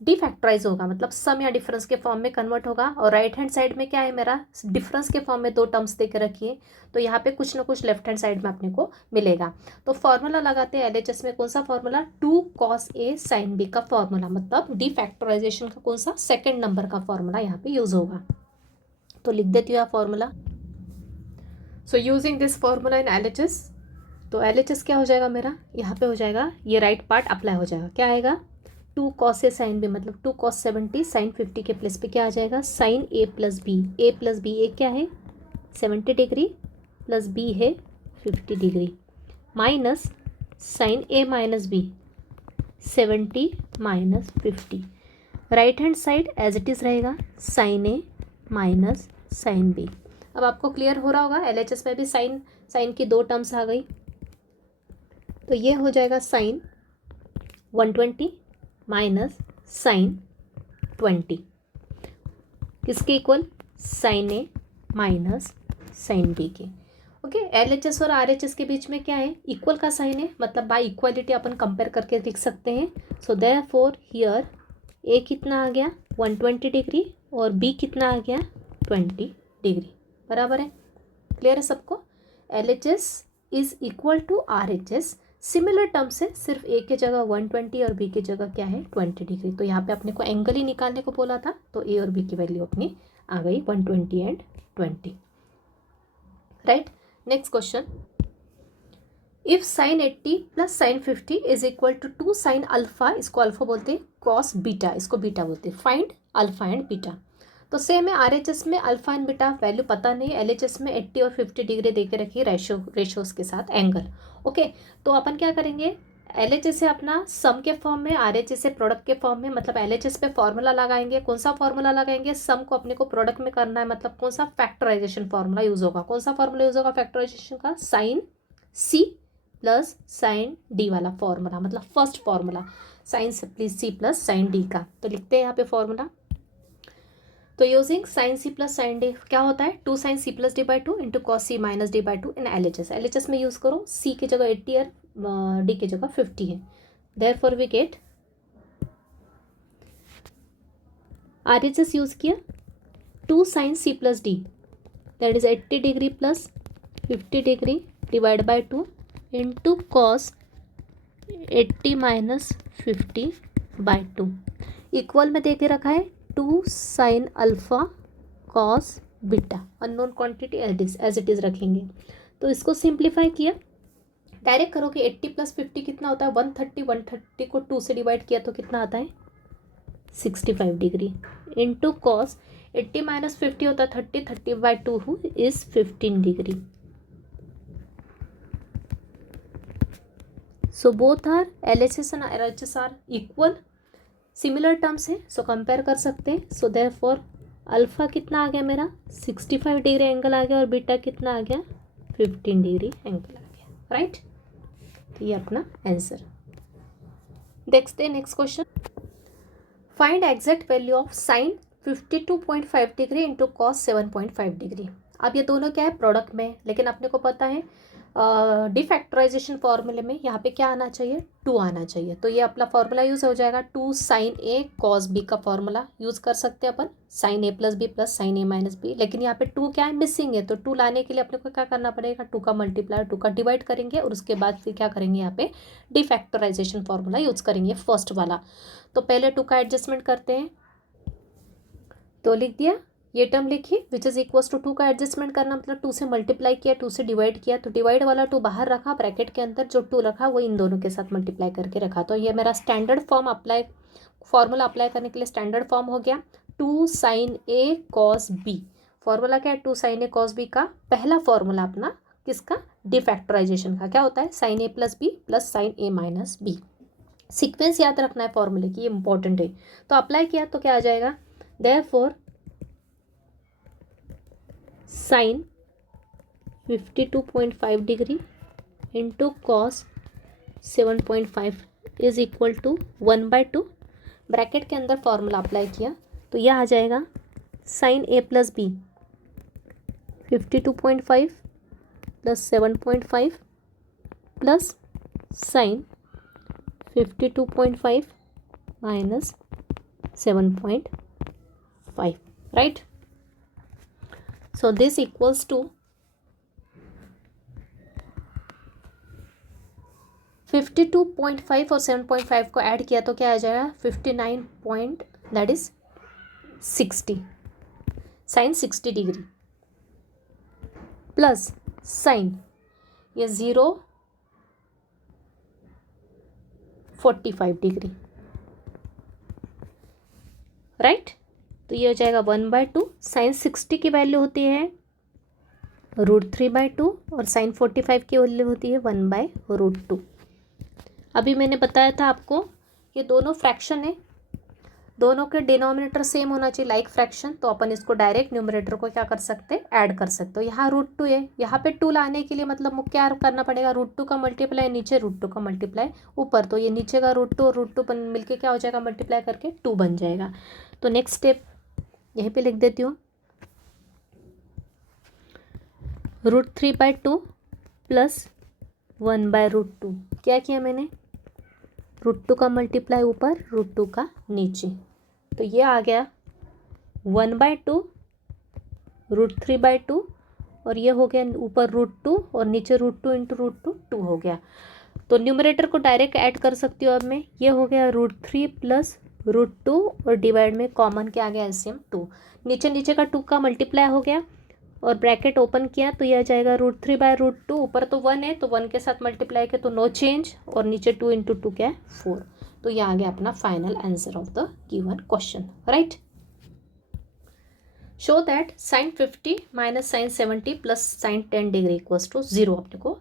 डिफैक्टराइज होगा, मतलब सम या डिफरेंस के फॉर्म में कन्वर्ट होगा। और राइट हैंड साइड में क्या है मेरा, डिफरेंस के फॉर्म में 2 टर्म्स दे के रखिए, तो यहाँ पे कुछ ना कुछ लेफ्ट हैंड साइड में अपने को मिलेगा। तो फॉर्मूला लगाते हैं LHS में, कौन सा फॉर्मूला, 2 cos ए साइन बी का फॉर्मूला, मतलब डिफैक्टराइजेशन का कौन सा, सेकेंड नंबर का फॉर्मूला यहाँ पे यूज होगा। तो लिख देती हूँ आप formula. So using this formula in LHS, तो LHS क्या हो जाएगा मेरा, यहाँ पे हो जाएगा, ये राइट पार्ट अप्लाई हो जाएगा, क्या आएगा 2 cos ए साइन बी, मतलब 2 cos 70 साइन 50 के प्लेस पे क्या आ जाएगा, sine A plus B. A plus B, A क्या है 70 डिग्री प्लस बी है 50 degree, minus sine A minus B 70 minus 50, right hand side as it is रहेगा sine A minus sine B. अब आपको क्लियर हो रहा होगा, LHS में भी साइन की 2 टर्म्स आ गई, तो ये हो जाएगा साइन 120 माइनस साइन 20 किसके equal, sign A minus sine B के। ओके, LHS और RHS के बीच में क्या है, इक्वल का साइन है, मतलब बाय इक्वालिटी अपन कंपेयर करके लिख सकते हैं। सो देयरफॉर हियर ए कितना आ गया 120 डिग्री और बी कितना आ गया 20 डिग्री, बराबर है। क्लियर है सबको, LHS is equal to RHS, similar term से सिर्फ ए के जगह 120 और बी की जगह क्या है 20 डिग्री। तो यहाँ पे अपने को एंगल ही निकालने को बोला था, तो ए और बी की वैल्यू अपनी आ गई 120 and 20, right. Next question, if sine 80 plus sine 50 is equal to 2 sine alpha, इसको अल्फा बोलते हैं, कॉस बीटा, इसको बीटा बोलते हैं, फाइंड अल्फा एंड बीटा। तो सेम है, आरएचएस में अल्फा एंड बीटा वैल्यू पता नहीं, एलएचएस में 80 और 50 डिग्री देके रखी रेशोस के साथ एंगल। ओके, तो अपन क्या करेंगे, एलएचएस से अपना सम के फॉर्म में, आरएचएस से प्रोडक्ट के फॉर्म में, मतलब एलएचएस पे फॉर्मूला लगाएंगे। कौन सा फॉर्मूला लगाएंगे, सम को अपने को प्रोडक्ट में करना है, मतलब कौन सा फैक्टराइजेशन फॉर्मूला यूज होगा, कौन सा फॉर्मूला यूज होगा फैक्टराइजेशन का, sine C plus sine D वाला फॉर्मूला, मतलब first formula sine C plus sine D का। तो लिखते हैं यहाँ पे फॉर्मूला। तो using sine C plus sine D क्या होता है, 2 sine C plus D by 2 into cos C minus D by 2 in LHS. LHS में यूज करो, सी की जगह 80 और डी की जगह 50 है। Therefore we get, RHS use किया 2 sine C plus D, that is 80 degree plus 50 degree divide by 2 into cos 80 minus 50 by 2 equal में दे के रखा है 2 sine alpha cos beta, unknown quantity as it is रखेंगे। तो इसको सिंप्लीफाई किया, डायरेक्ट करो कि 80 प्लस 50 कितना होता है 130, 130 को 2 से डिवाइड किया तो कितना आता है 65 डिग्री, इंटू कॉस 80 माइनस 50 होता है 30, 30 by 2 is 15 degree. So both are LHS and RHS are equal, similar terms है, सो कंपेयर कर सकते हैं। सो देयरफॉर अल्फा कितना आ गया मेरा 65 डिग्री एंगल आ गया, और बीटा कितना आ गया 15 डिग्री एंगल आ गया, राइट। तो ये अपना आंसर। देखते हैं next question, find exact value of sine 52.5 degree into cos 7.5 degree. अब ये दोनों क्या है, प्रोडक्ट में, लेकिन अपने को पता है डिफैक्टराइजेशन फॉर्मूले में यहाँ पे क्या आना चाहिए, 2 आना चाहिए। तो ये अपना फॉर्मूला यूज हो जाएगा 2 साइन ए कॉस बी का फॉर्मूला यूज कर सकते हैं अपन, sign A plus B plus sign A minus B. लेकिन यहाँ पे 2 क्या है, मिसिंग है, तो 2 लाने के लिए अपने को क्या करना पड़ेगा, 2 का मल्टीप्लाई 2 का डिवाइड करेंगे, और उसके बाद फिर क्या करेंगे, यहाँ पे डिफैक्टराइजेशन फॉर्मूला यूज करेंगे फर्स्ट वाला। तो पहले 2 का एडजस्टमेंट करते हैं, तो लिख दिया, ये टर्म लिखिए विच इज इक्वल्स टू 2 का एडजस्टमेंट करना मतलब 2 से मल्टीप्लाई किया, 2 से डिवाइड किया, तो डिवाइड वाला 2 बाहर रखा, ब्रैकेट के अंदर जो 2 रखा वो इन दोनों के साथ मल्टीप्लाई करके रखा। तो ये मेरा standard form apply, formula apply करने के लिए स्टैंडर्ड फॉर्म हो गया 2 साइन ए कॉस बी। फॉर्मूला क्या है, 2 साइन ए कॉस बी का पहला फॉर्मूला अपना किसका, डिफैक्टराइजेशन का, क्या होता है sign A plus B plus sign A minus B. Sequence याद रखना है फॉर्मूले की, ये इंपॉर्टेंट है। तो अप्लाई किया तो क्या आ जाएगा, therefore sine 52.5 degree into cos 7.5 is equal to 1/2, bracket के अंदर फॉर्मूला अप्लाई किया तो यह आ जाएगा sine A plus B 52.5 plus 7.5 plus sine 52.5 minus 7.5, right. So this equals to 52.5 और 7.5 को ऐड किया तो क्या आ जाएगा 59 point, that is 60, sine 60 degree plus sine ये 0.45 डिग्री, राइट। तो ये हो जाएगा 1/2, साइन 60 की वैल्यू होती है √3/2 और साइन 45 की वैल्यू होती है 1/√2। अभी मैंने बताया था आपको ये दोनों फ्रैक्शन है, दोनों के डिनोमिनेटर सेम होना चाहिए, लाइक फ्रैक्शन। तो अपन इसको डायरेक्ट न्यूमरेटर को क्या कर सकते हैं, ऐड कर सकते हो। यहाँ √2 है, यहाँ पे 2 लाने के लिए मतलब क्या करना पड़ेगा, √2 का मल्टीप्लाई नीचे, √2 का मल्टीप्लाई ऊपर, तो ये नीचे का √2 और √2 मिलके क्या हो जाएगा, मल्टीप्लाई करके 2 बन जाएगा। तो नेक्स्ट स्टेप यहीं पे लिख देती हूँ, √3/2 प्लस 1/√2। क्या किया मैंने, √2 का मल्टीप्लाई ऊपर, √2 का नीचे, तो ये आ गया 1/2 √3/2, और ये हो गया ऊपर √2 और नीचे √2 इंटू √2 2 हो गया। तो न्यूमरेटर को डायरेक्ट ऐड कर सकती हूँ अब मैं, ये हो गया √3 प्लस √2 और डिवाइड में कॉमन क्या आ गया एलसीएम 2, नीचे नीचे का 2 का मल्टीप्लाई हो गया, और ब्रैकेट ओपन किया तो यह आ जाएगा √3/√2, ऊपर तो 1 है तो 1 के साथ मल्टीप्लाई किया तो नो चेंज, और नीचे 2 × 2 क्या है 4। तो यह आ गया अपना final answer of the given question, right. Show that sin 50 - sin 70 + sin 10 degree = 0 अपने को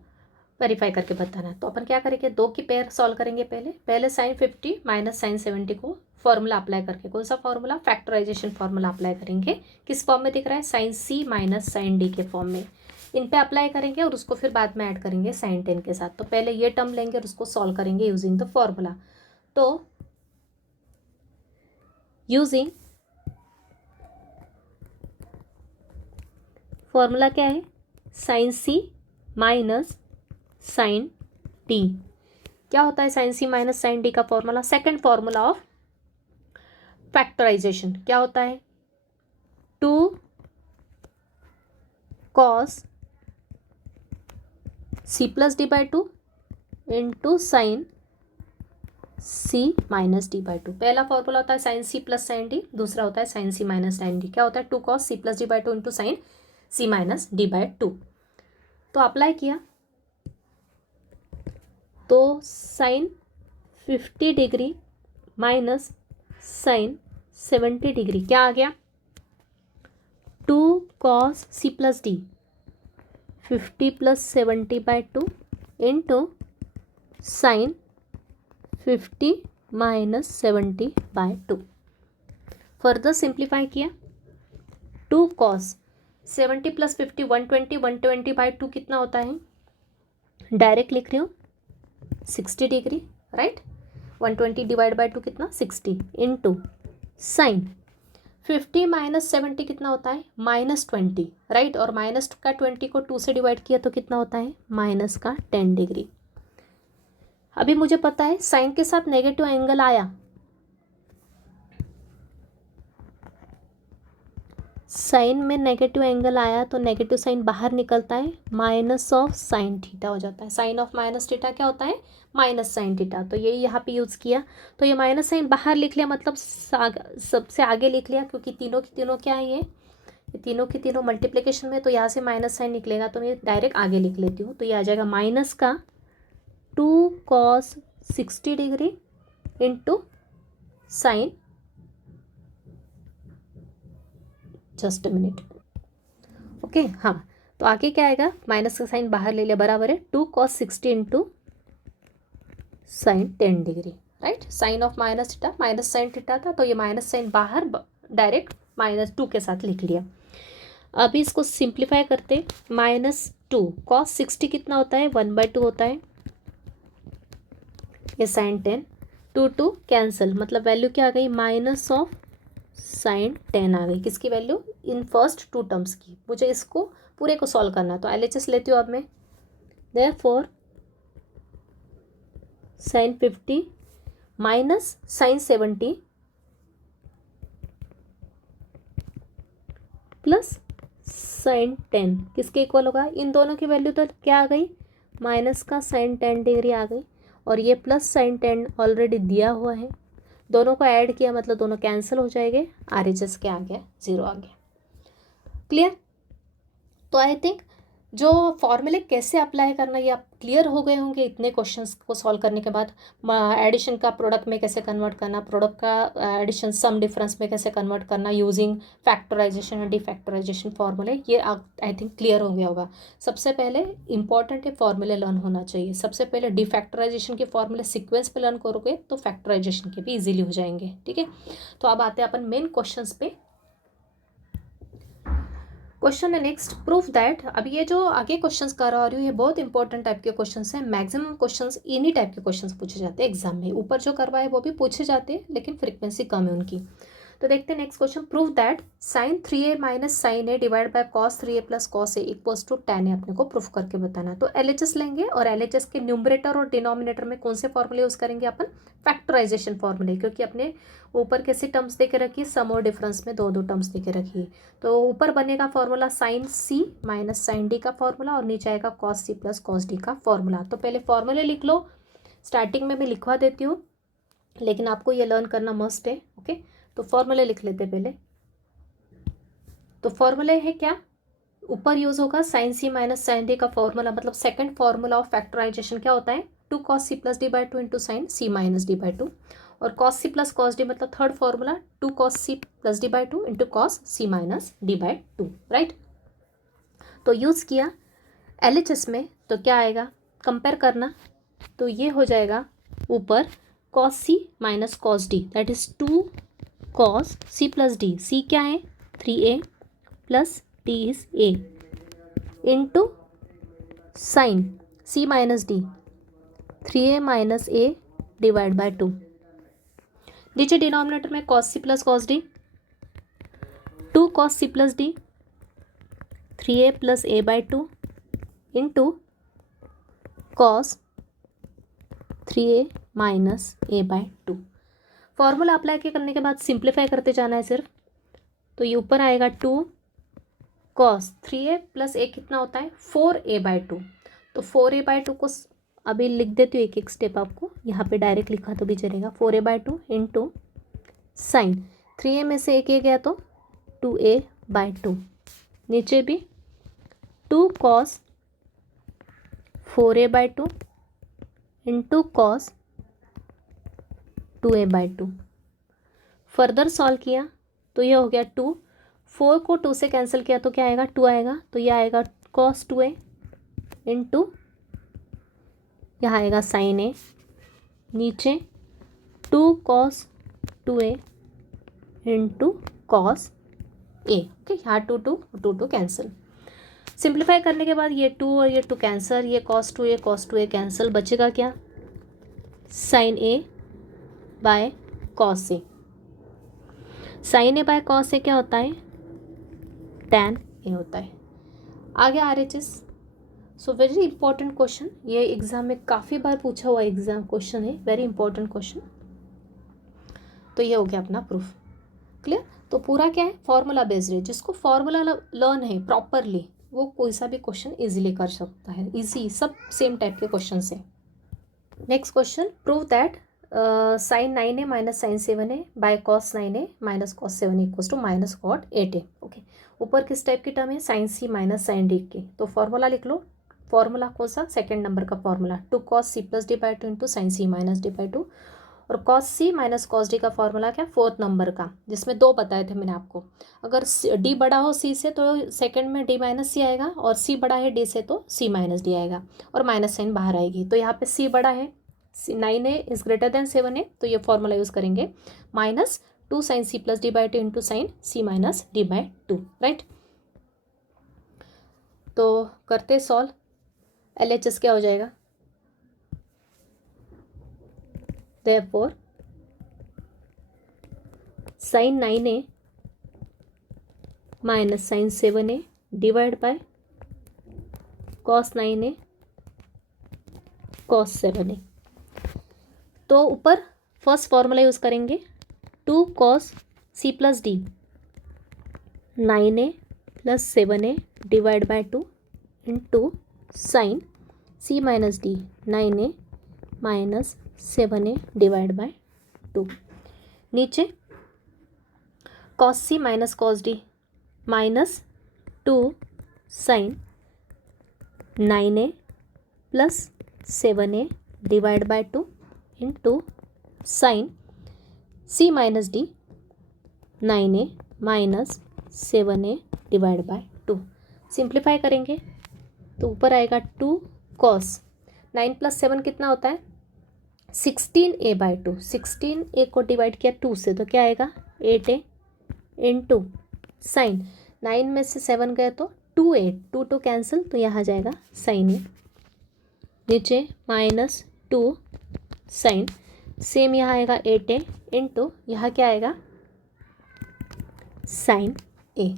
वेरीफाई करके बताना है। तो अपन क्या करेंगे, दो की पेयर सॉल्व करेंगे। पहले sin 50 - sin 70 को फॉर्मूला अप्लाई करके, कौन सा फॉर्मूला, फैक्टराइजेशन फॉर्मूला अप्लाई करेंगे। किस फॉर्म में दिख रहा है, sin c - sin d के फॉर्म में। इन पे अप्लाई करेंगे और उसको फिर बाद में ऐड करेंगे sin 10 के साथ। तो पहले ये टर्म लेंगे और उसको सॉल्व करेंगे यूजिंग द फॉर्मूला। तो यूजिंग फॉर्मूला क्या है, sin c - sin d। क्या होता है sin c - sin d का formula, second formula of factorisation क्या होता है, 2 cos c + d/2 into sin c - d/2। पहला फॉर्मूला होता है sin c + sin d, दूसरा होता है sin c - sin d। क्या होता है, 2 cos c + d/2 into sin c - d/2। तो अप्लाई किया तो sin 50 degree minus sin 70 degree क्या आ गया, 2 cos c + d 50 + 70/2 into sin 50 - 70/2। Further simplify किया, 2 cos 70 + 50 120 120/2 कितना होता है, डायरेक्ट लिख रही हूँ 60 डिग्री, राइट। 120 / 2 कितना 60 इंटू साइन 50 - 70 कितना होता है -20, राइट। और -20 को 2 से डिवाइड किया तो कितना होता है -10 डिग्री। अभी मुझे पता है साइन के साथ नेगेटिव एंगल आया, साइन में नेगेटिव एंगल आया तो नेगेटिव साइन बाहर निकलता है, -sin थीटा हो जाता है। साइन ऑफ -थीटा क्या होता है, -sin थीटा। तो यही यहाँ पे यूज़ किया, तो ये माइनस साइन बाहर लिख लिया, मतलब सबसे आगे लिख लिया, क्योंकि तीनों की तीनों क्या है, ये तीनों की तीनों मल्टीप्लिकेशन में, तो यहाँ से -sin निकलेगा, तो मैं डायरेक्ट आगे लिख लेती हूँ। तो ये आ जाएगा माइनस का 2 cos 60 degree into sign, just a minute, okay हाँ। तो आगे क्या आएगा, माइनस का साइन बाहर ले लिया, बराबर है 2 cos 60 इंटू sine 10 degree, right. Sine of -sin theta था, तो ये माइनस साइन बाहर डायरेक्ट -2 के साथ लिख लिया। अभी इसको सिंप्लीफाई करते, -2 cos 60 कितना होता है 1/2 होता है, ये साइन 10 2 कैंसिल, मतलब वैल्यू क्या आ गई -sin 10 आ गई। किसकी वैल्यू, इन फर्स्ट 2 टर्म्स की। मुझे इसको पूरे को सॉल्व करना है, तो LHS लेती हूँ अब मैं। Therefore sin 50 minus sin 70 plus sin 10 किसके इक्वल होगा, इन दोनों की वैल्यू तो क्या आ गई, माइनस का sin 10 डिग्री आ गई, और ये प्लस sin 10 ऑलरेडी दिया हुआ है, दोनों को ऐड किया मतलब दोनों कैंसिल हो जाएंगे, RHS क्या आ गया 0 आ गया। क्लियर। तो आई थिंक जो फॉर्मूले कैसे अप्लाई करना ये आप क्लियर हो गए होंगे इतने क्वेश्चंस को सॉल्व करने के बाद। एडिशन का प्रोडक्ट में कैसे कन्वर्ट करना, प्रोडक्ट का एडिशन सम डिफरेंस में कैसे कन्वर्ट करना यूजिंग फैक्टराइजेशन और डिफैक्टराइजेशन फार्मूले, ये आई थिंक क्लियर हो गया होगा। सबसे पहले इंपॉर्टेंट है फॉर्मूले लर्न होना चाहिए। सबसे पहले डिफैक्टराइजेशन के फॉर्मूले सीक्वेंस पे लर्न करोगे तो फैक्टराइजेशन के भी ईजिली हो जाएंगे, ठीक है। तो अब आते हैं अपन मेन क्वेश्चन पे। क्वेश्चन है नेक्स्ट, प्रूफ दैट। अब ये जो आगे क्वेश्चंस कर रहा हूँ ये बहुत इंपॉर्टेंट टाइप के क्वेश्चंस हैं। मैक्सिमम क्वेश्चंस इन्हीं टाइप के क्वेश्चंस पूछे जाते हैं एग्जाम में। ऊपर जो करवाए वो भी पूछे जाते हैं लेकिन फ्रीक्वेंसी कम है उनकी। तो देखते हैं next question, proof that sin 3a minus sin a divide by cos 3a plus cos a equals to tan a अपने को प्रूफ करके बताना है। तो LHS लेंगे और LHS के न्यूमरेटर और डिनोमिनेटर में कौन से फॉर्मूले यूज करेंगे अपन, फैक्टराइजेशन फॉर्मूले, क्योंकि अपने ऊपर कैसे टर्म्स दे के रखिए, सम और डिफरेंस में दो टर्म्स दे के रखिए। तो ऊपर बनेगा formula sin c minus sin d का फॉर्मूला और नीचे आएगा cos c plus cos d का फॉर्मूला। तो पहले फॉर्मूले लिख लो, स्टार्टिंग में मैं लिखवा देती हूँ लेकिन आपको ये लर्न करना मस्ट है, ओके। तो फॉर्मूले लिख लेते पहले। तो फॉर्मूले है क्या, ऊपर यूज होगा sine C minus sine D का फॉर्मूला, मतलब सेकंड फॉर्मूला ऑफ फैक्टराइजेशन क्या होता है, 2 cos c plus D by two into sine C minus D by two, और cos c plus cos D मतलब third formula 2 cos c plus D by two into cos c minus D by two, right. तो use किया LHS में, तो क्या आएगा, compare करना, तो ये हो जाएगा ऊपर cos c minus cos d that is 2 cos c plus d, c क्या है 3a plus d is a into sine c minus d 3a minus a divide by 2, नीचे डिनोमिनेटर में cos c plus cos d 2 cos c plus d 3a plus a by 2 into cos 3a minus a by 2। Formula apply करने के बाद simplify करते जाना है सिर्फ, तो ये ऊपर आएगा 2 cos 3a प्लस a कितना होता है 4a बाय 2, तो 4a बाय 2 को अभी लिख देती हूँ एक एक स्टेप आपको, यहाँ पे डायरेक्ट लिखा तो भी चलेगा 4a by 2 into sine 3a में से एक a गया तो 2a बाय 2, नीचे भी 2 cos 4a by 2 into cos 2a by 2। Further solve किया तो ये हो गया 2, 4 को 2 से कैंसिल किया तो क्या आएगा 2 आएगा, तो ये आएगा cos 2a इंटू यहाँ आएगा साइन a, नीचे 2 cos 2a into cos a, okay, यहाँ 2 कैंसिल। सिंप्लीफाई करने के बाद ये 2 और ये 2 कैंसिल, ये cos 2a कैंसिल, बचेगा क्या sine a by cos a, sine a by cos a क्या होता है tan a होता है। आगे RHS, so very important question, ये एग्जाम में काफ़ी बार पूछा हुआ एग्जाम क्वेश्चन है, वेरी इंपॉर्टेंट क्वेश्चन। तो ये हो गया अपना प्रूफ, क्लियर। तो पूरा क्या है फॉर्मूला बेस्ड है, जिसको फॉर्मूला लर्न है प्रॉपरली वो कोई सा भी क्वेश्चन इजीली कर सकता है, इजी सब सेम टाइप के क्वेश्चन से। Next question, prove that sine 9a minus sine 7a by cos 9a minus cos 7a equals to minus cot 8a, okay. ऊपर किस टाइप की टर्म है sine c minus sine d की, तो formula लिख लो, फॉर्मूला कौन सा सेकेंड नंबर का formula 2 cos c plus D by 2 into sine c minus D by 2, और cos c minus cos d का फॉर्मूला क्या फोर्थ नंबर का, जिसमें 2 बताए थे मैंने आपको, अगर d बड़ा हो c से तो सेकंड में d माइनस c आएगा, और c बड़ा है d से तो c माइनस d आएगा, और माइनस साइन बाहर आएगी, तो यहाँ पे c बड़ा है 9a is greater then 7a, तो ये फॉर्मूला यूज़ करेंगे minus 2 sine c plus D by 2 into sine c minus D by 2, right. तो करते सॉल्व, LHS क्या हो जाएगा, therefore sine 9a minus sine 7a divide by cos 9a cos 7a। तो ऊपर फर्स्ट फॉर्मूला यूज़ करेंगे 2 cos c plus D 9a plus 7a divide by 2 into sine c minus D 9a minus 7a divide by 2, नीचे cos c minus cos d minus 2 sine 9a plus 7a divide by 2 into sine c minus D 9a minus 7a divide by 2। Simplify करेंगे तो ऊपर आएगा 2 cos 9 plus 7 कितना होता है 16a by 2, 16a को divide किया 2 से तो क्या आएगा 8a इंटू साइन 9 में से 7 गए तो 2a, 2 कैंसिल, तो यहाँ जाएगा साइन a, नीचे माइनस 2 साइन, सेम यहाँ आएगा 8a इंटू यहाँ क्या आएगा साइन a।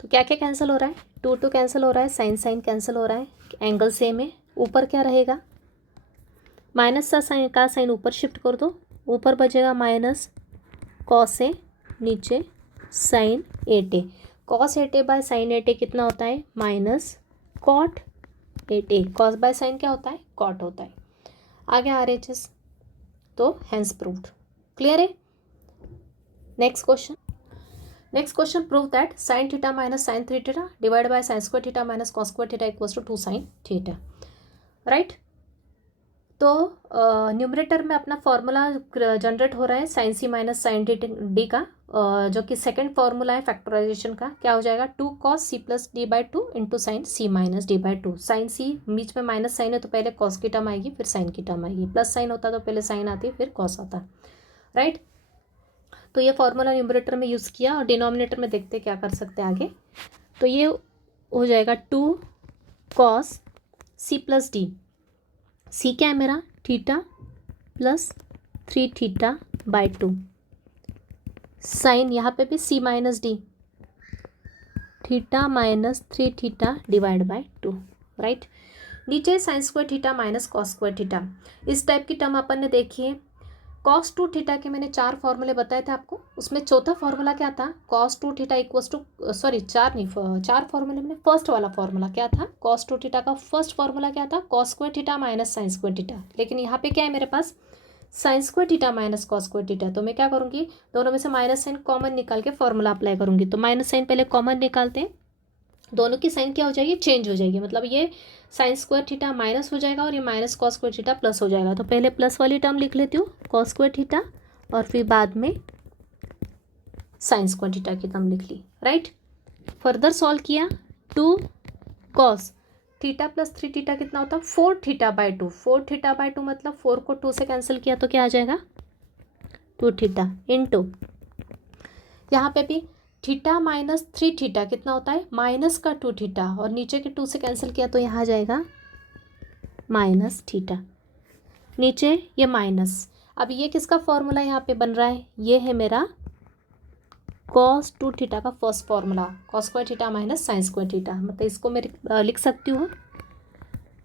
तो क्या क्या कैंसिल हो रहा है 2 कैंसिल हो रहा है, साइन कैंसिल हो रहा है, एंगल सेम है, ऊपर क्या रहेगा माइनस का साइन ऊपर शिफ्ट कर दो, ऊपर बचेगा माइनस कॉस ए, नीचे sign 8a, cos 8a by sine 8a कितना होता है minus cot 8a, cos by sine क्या होता है कॉट होता है। आगे RHS, तो हेंस प्रूव्ड, क्लियर है। Next question, next question, prove that sine theta minus sine 3 theta divide by sine square theta minus cos square theta equals to 2 sine theta, right. तो numerator में अपना formula generate हो रहा है sine C minus sine D का, जो कि second formula है फैक्टराइजेशन का। क्या हो जाएगा, 2 cos c plus D by 2 into sine C minus D by 2। Sine C बीच में माइनस साइन है तो पहले कॉस की टर्म आएगी फिर साइन की टर्म आएगी, प्लस साइन होता तो पहले साइन आती है फिर कॉस आता, राइट। तो ये फॉर्मूला न्यूमरेटर में यूज़ किया और डिनोमिनेटर में देखते क्या कर सकते हैं आगे। तो ये हो जाएगा 2 cos c plus D, C क्या है मेरा, theta plus 3 theta by 2, sine यहाँ पे भी C minus D, theta minus 3 theta divide by 2, right. नीचे sine square theta minus cos square theta, इस टाइप की टर्म अपन ने देखी है। कॉस 2 थीटा के मैंने 4 फॉर्मूले बताए थे आपको, उसमें चौथा फॉर्मूला क्या था, cos 2 theta equals to, sorry 4 फॉर्मूले में फर्स्ट वाला फॉर्मूला क्या था, कॉस 2 थीटा का फर्स्ट फॉर्मूला क्या था, cos square theta minus sine square theta. लेकिन यहाँ पे क्या है मेरे पास, sine square theta minus cos square theta. तो मैं क्या करूँगी, दोनों में से माइनस साइन कॉमन निकाल के फॉर्मूला अप्लाई करूँगी। तो माइनस साइन पहले कॉमन निकालते हैं, दोनों की साइन क्या हो जाएगी, चेंज हो जाएगी। मतलब ये साइन स्क्वायर थीटा माइनस हो जाएगा और ये minus cos square theta plus हो जाएगा। तो पहले प्लस वाली टर्म लिख लेती हूँ कॉस स्क्वायर थीटा और फिर बाद में साइन स्क्वायर थीटा की टर्म लिख ली, राइट। फर्दर सॉल्व किया, 2 cos थीटा प्लस 3 थीटा कितना होता है, 4 थीटा बाई 2। 4 थीटा बाई 2 मतलब 4 को 2 से कैंसिल किया तो क्या आ जाएगा, 2 थीटा इंटू, यहाँ पे भी थीटा माइनस 3 थीटा कितना होता है, माइनस का 2 थीटा, और नीचे के 2 से कैंसिल किया तो यहाँ आ जाएगा माइनस थीटा, नीचे ये माइनस। अब ये किसका फॉर्मूला यहाँ पे बन रहा है, ये है मेरा कॉस 2 थीटा का first formula, cos square theta minus sine square theta. मतलब इसको मैं लिख सकती हूँ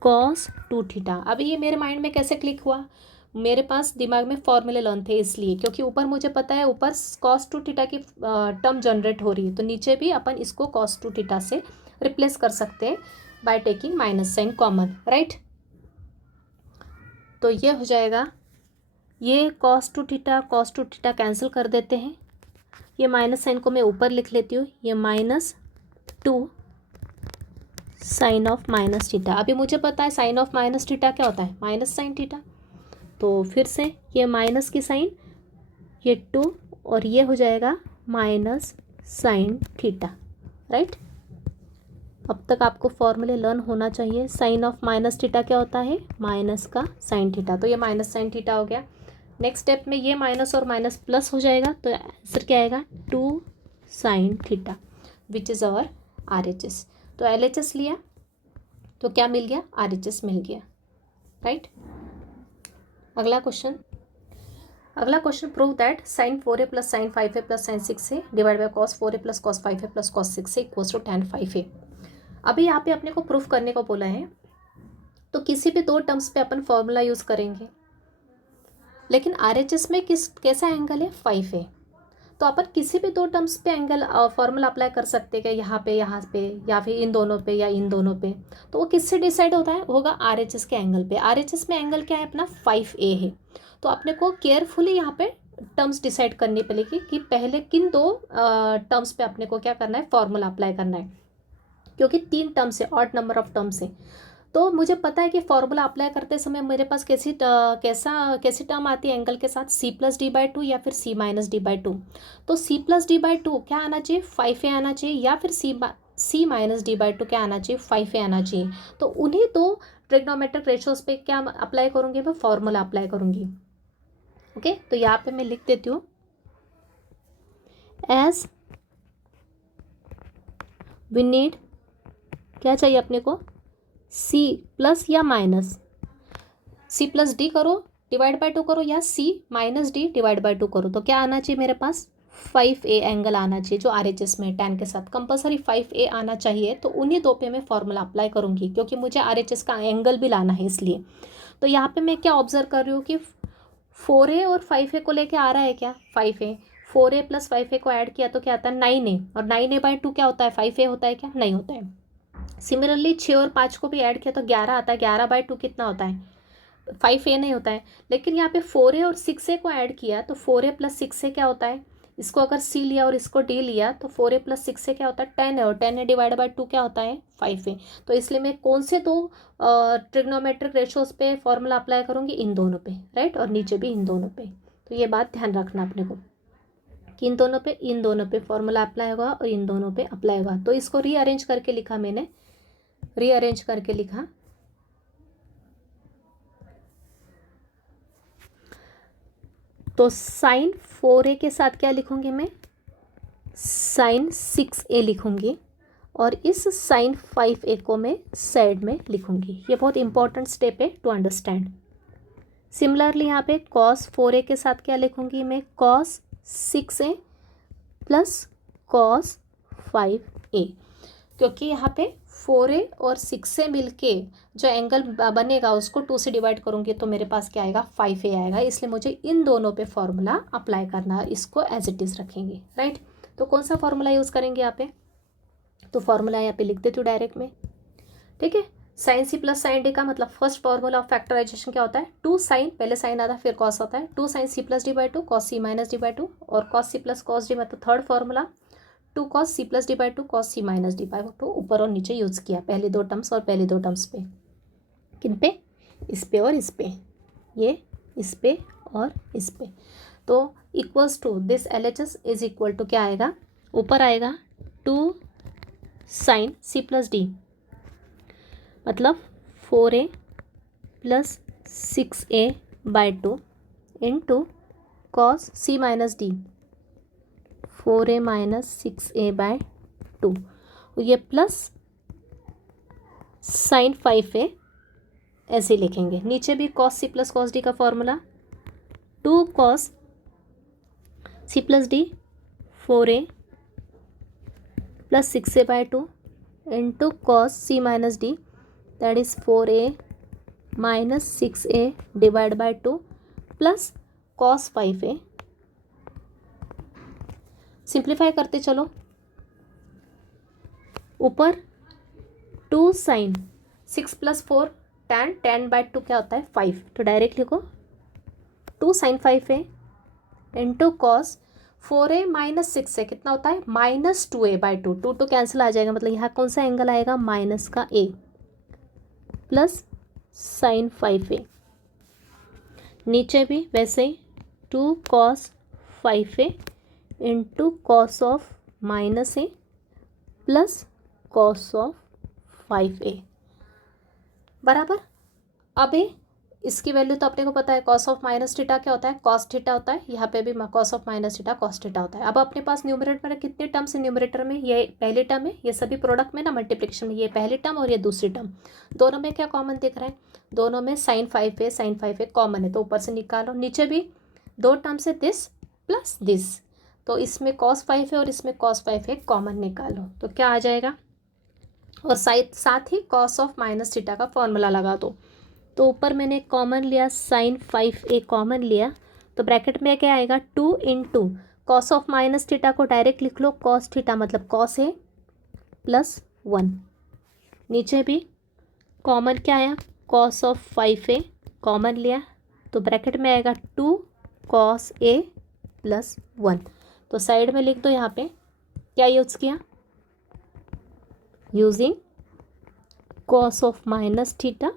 कॉस 2 थीटा। अभी ये मेरे माइंड में कैसे क्लिक हुआ, मेरे पास दिमाग में फॉर्मूले लर्न थे इसलिए, क्योंकि ऊपर मुझे पता है ऊपर कॉस 2 थीटा की टर्म जनरेट हो रही है, तो नीचे भी अपन इसको कॉस 2 थीटा से रिप्लेस कर सकते हैं by taking minus sine common, right. तो ये हो जाएगा, ये कॉस 2 थीटा कैंसिल कर देते हैं, ये माइनस साइन को मैं ऊपर लिख लेती हूँ, ये -2 साइन ऑफ माइनस थीटा। अभी मुझे पता है साइन ऑफ माइनस थीटा क्या होता है, माइनस साइन थीटा। तो फिर से ये माइनस की साइन, ये 2 और ये हो जाएगा माइनस साइन थीटा, राइट। अब तक आपको फॉर्मूले लर्न होना चाहिए। साइन ऑफ माइनस थीटा क्या होता है, माइनस का साइन थीटा। तो ये माइनस साइन थीटा हो गया। नेक्स्ट स्टेप में ये माइनस और माइनस प्लस हो जाएगा, तो आंसर क्या आएगा, 2 sine theta which is our RHS। तो LHS लिया तो क्या मिल गया, RHS मिल गया, राइट। अगला question, prove that sine 4a plus sine 5a plus sine 6a divide by cos 4a plus cos 5a plus cos 6a equals to tan 5a। अभी यहाँ पे अपने को प्रूफ करने को बोला है, तो किसी भी 2 टर्म्स पे अपन फॉर्मूला यूज़ करेंगे, लेकिन RHS में कैसा एंगल है, 5a। तो अपन किसी भी 2 टर्म्स पे एंगल फॉर्मूला अप्लाई कर सकते हैं क्या, यहाँ पे या फिर इन दोनों पे या इन दोनों पे। तो वो किससे डिसाइड होता है, होगा RHS के एंगल पे। RHS में एंगल क्या है अपना, 5a है। तो अपने को केयरफुली यहाँ पे टर्म्स डिसाइड करनी पड़ेगी कि पहले किन 2 टर्म्स पे अपने को क्या करना है, फॉर्मूला अप्लाई करना है, क्योंकि 3 टर्म्स है, ऑड नंबर ऑफ टर्म्स है। तो मुझे पता है कि फॉर्मूला अप्लाई करते समय मेरे पास कैसी टर्म आती है एंगल के साथ, c प्लस डी बाई 2 या फिर c माइनस डी बाई 2। तो c प्लस डी बाई 2 क्या आना चाहिए, 5a आना चाहिए, या फिर c माइनस डी बाई 2 क्या आना चाहिए, 5a आना चाहिए। तो उन्हीं 2 ट्रिग्नोमेट्रिक रेशियोज पे क्या अप्लाई करूँगी, मैं फॉर्मूला अप्लाई करूँगी। ओके, तो यहाँ पे मैं लिख देती हूँ, एज वी नीड, क्या चाहिए अपने को, c प्लस या माइनस, c प्लस डी करो डिवाइड बाई 2 करो, या c minus D divide by 2 करो। तो क्या आना चाहिए मेरे पास, 5a एंगल आना चाहिए, जो RHS में tan के साथ कंपलसरी 5a आना चाहिए। तो उन्हीं 2 पे मैं फॉर्मूला अप्लाई करूँगी, क्योंकि मुझे RHS का एंगल भी लाना है इसलिए। तो यहाँ पे मैं क्या ऑब्जर्व कर रही हूँ कि 4a और 5a को लेके आ रहा है क्या, 5a, 4a प्लस 5a को ऐड किया तो क्या आता है, 9a, और 9a बाई 2 क्या होता है, 5a होता है क्या, नहीं होता है। सिमिलरली 6 और 5 को भी ऐड किया तो 11 आता है, 11 बाई 2 कितना होता है, 5a नहीं होता है। लेकिन यहाँ पे 4a और 6a को ऐड किया तो 4a प्लस 6a क्या होता है, इसको अगर सी लिया और इसको डी लिया तो 4a + 6a क्या होता है 10 है, और 10a डिवाइड बाई 2 क्या होता है 5a। तो इसलिए मैं कौन से दो ट्रिग्नोमेट्रिक रेशोज पे फॉर्मूला अप्लाई करूँगी, इन दोनों पे, राइट, और नीचे भी इन दोनों पे। तो ये बात ध्यान रखना अपने को कि इन दोनों पे फॉर्मूला अप्लाई होगा और इन दोनों पे अप्लाई होगा। तो इसको रीअरेंज करके लिखा मैंने, रीअरेंज करके लिखा। तो साइन 4a के साथ क्या लिखूंगी मैं, साइन 6a लिखूंगी, और इस साइन 5a को मैं साइड में लिखूंगी। ये बहुत इंपॉर्टेंट स्टेप है टू अंडरस्टैंड। सिमिलरली यहाँ पे कॉस 4a के साथ क्या लिखूंगी मैं, cos 6a plus cos 5a, क्योंकि यहाँ पे 4a और 6 से मिलके जो एंगल बनेगा उसको 2 से डिवाइड करूँगी तो मेरे पास क्या आएगा 5a आएगा। इसलिए मुझे इन दोनों पे फॉर्मूला अप्लाई करना है, इसको एज इट इज़ रखेंगे, राइट। तो कौन सा फॉर्मूला यूज़ करेंगे यहाँ पे, तो फॉर्मूला यहाँ पे लिख देती हूँ डायरेक्ट में, ठीक है। Sine C plus sine D का मतलब फर्स्ट फॉर्मूला ऑफ फैक्टराइजेशन क्या होता है, 2 साइन, पहले साइन आता है फिर कॉस होता है, 2 sine C plus D by 2 cos C minus D by 2, और cos C plus cos D मतलब third formula 2 cos C plus D by 2 cos C minus D by 2, ऊपर और नीचे यूज़ किया पहले 2 टर्म्स और पहले 2 टर्म्स पे, किन पे, इस पे और इस पे, ये इस पे और इस पे। तो equals to this LHS is equal to क्या आएगा, ऊपर आएगा 2 साइन सी प्लस डी मतलब 4a plus 6a by 2 into cos C minus D 4a minus 6a by 2, ये प्लस साइन 5a ऐसे लिखेंगे। नीचे भी cos C plus cos D का formula 2 cos C plus D 4a plus 6a by 2 into cos C minus D that is 4a minus 6a divide by 2 plus cos 5a। Simplify करते चलो, ऊपर 2 sign 6 plus 4 10, 10 by 2 क्या होता है 5, तो direct लिखो 2 sign 5a into cos 4a minus 6 है कितना होता है माइनस 2a बाई 2, 2 तो कैंसिल आ जाएगा, मतलब यहाँ कौन सा एंगल आएगा माइनस का a, प्लस साइन 5a। नीचे भी वैसे ही 2 cos 5a into cos of minus a plus cos of 5a बराबर। अब इसकी वैल्यू तो अपने को पता है, कॉस ऑफ माइनस थीटा क्या होता है कॉस थीटा होता है, यहाँ पे भी cos of minus theta cos theta होता है। अब अपने पास न्यूमरेटर में कितने टर्म्स है, न्यूमरेटर में ये पहली टर्म है, ये सभी प्रोडक्ट में ना मल्टीप्लिकेशन में ये पहली टर्म और ये दूसरी टर्म, दोनों में क्या कॉमन दिख रहा है, दोनों में साइन 5a कॉमन है, तो ऊपर से निकालो। नीचे भी 2 टर्म्स है दिस प्लस दिस, तो इसमें कॉस 5 है और इसमें कॉस 5 है, कॉमन निकालो तो क्या आ जाएगा, और साथ ही कॉस ऑफ माइनस थीटा का फॉर्मूला लगा दो। तो ऊपर मैंने कॉमन लिया साइन 5a कॉमन लिया, तो ब्रैकेट में क्या आएगा 2 into cos of minus theta को डायरेक्ट लिख लो कॉस थीटा मतलब कॉस a प्लस 1। नीचे भी कॉमन क्या आया कॉस ऑफ 5a कॉमन लिया, तो ब्रैकेट में आएगा 2 कॉस a प्लस 1। तो साइड में लिख दो, यहाँ पे क्या यूज़ किया, using cos of minus theta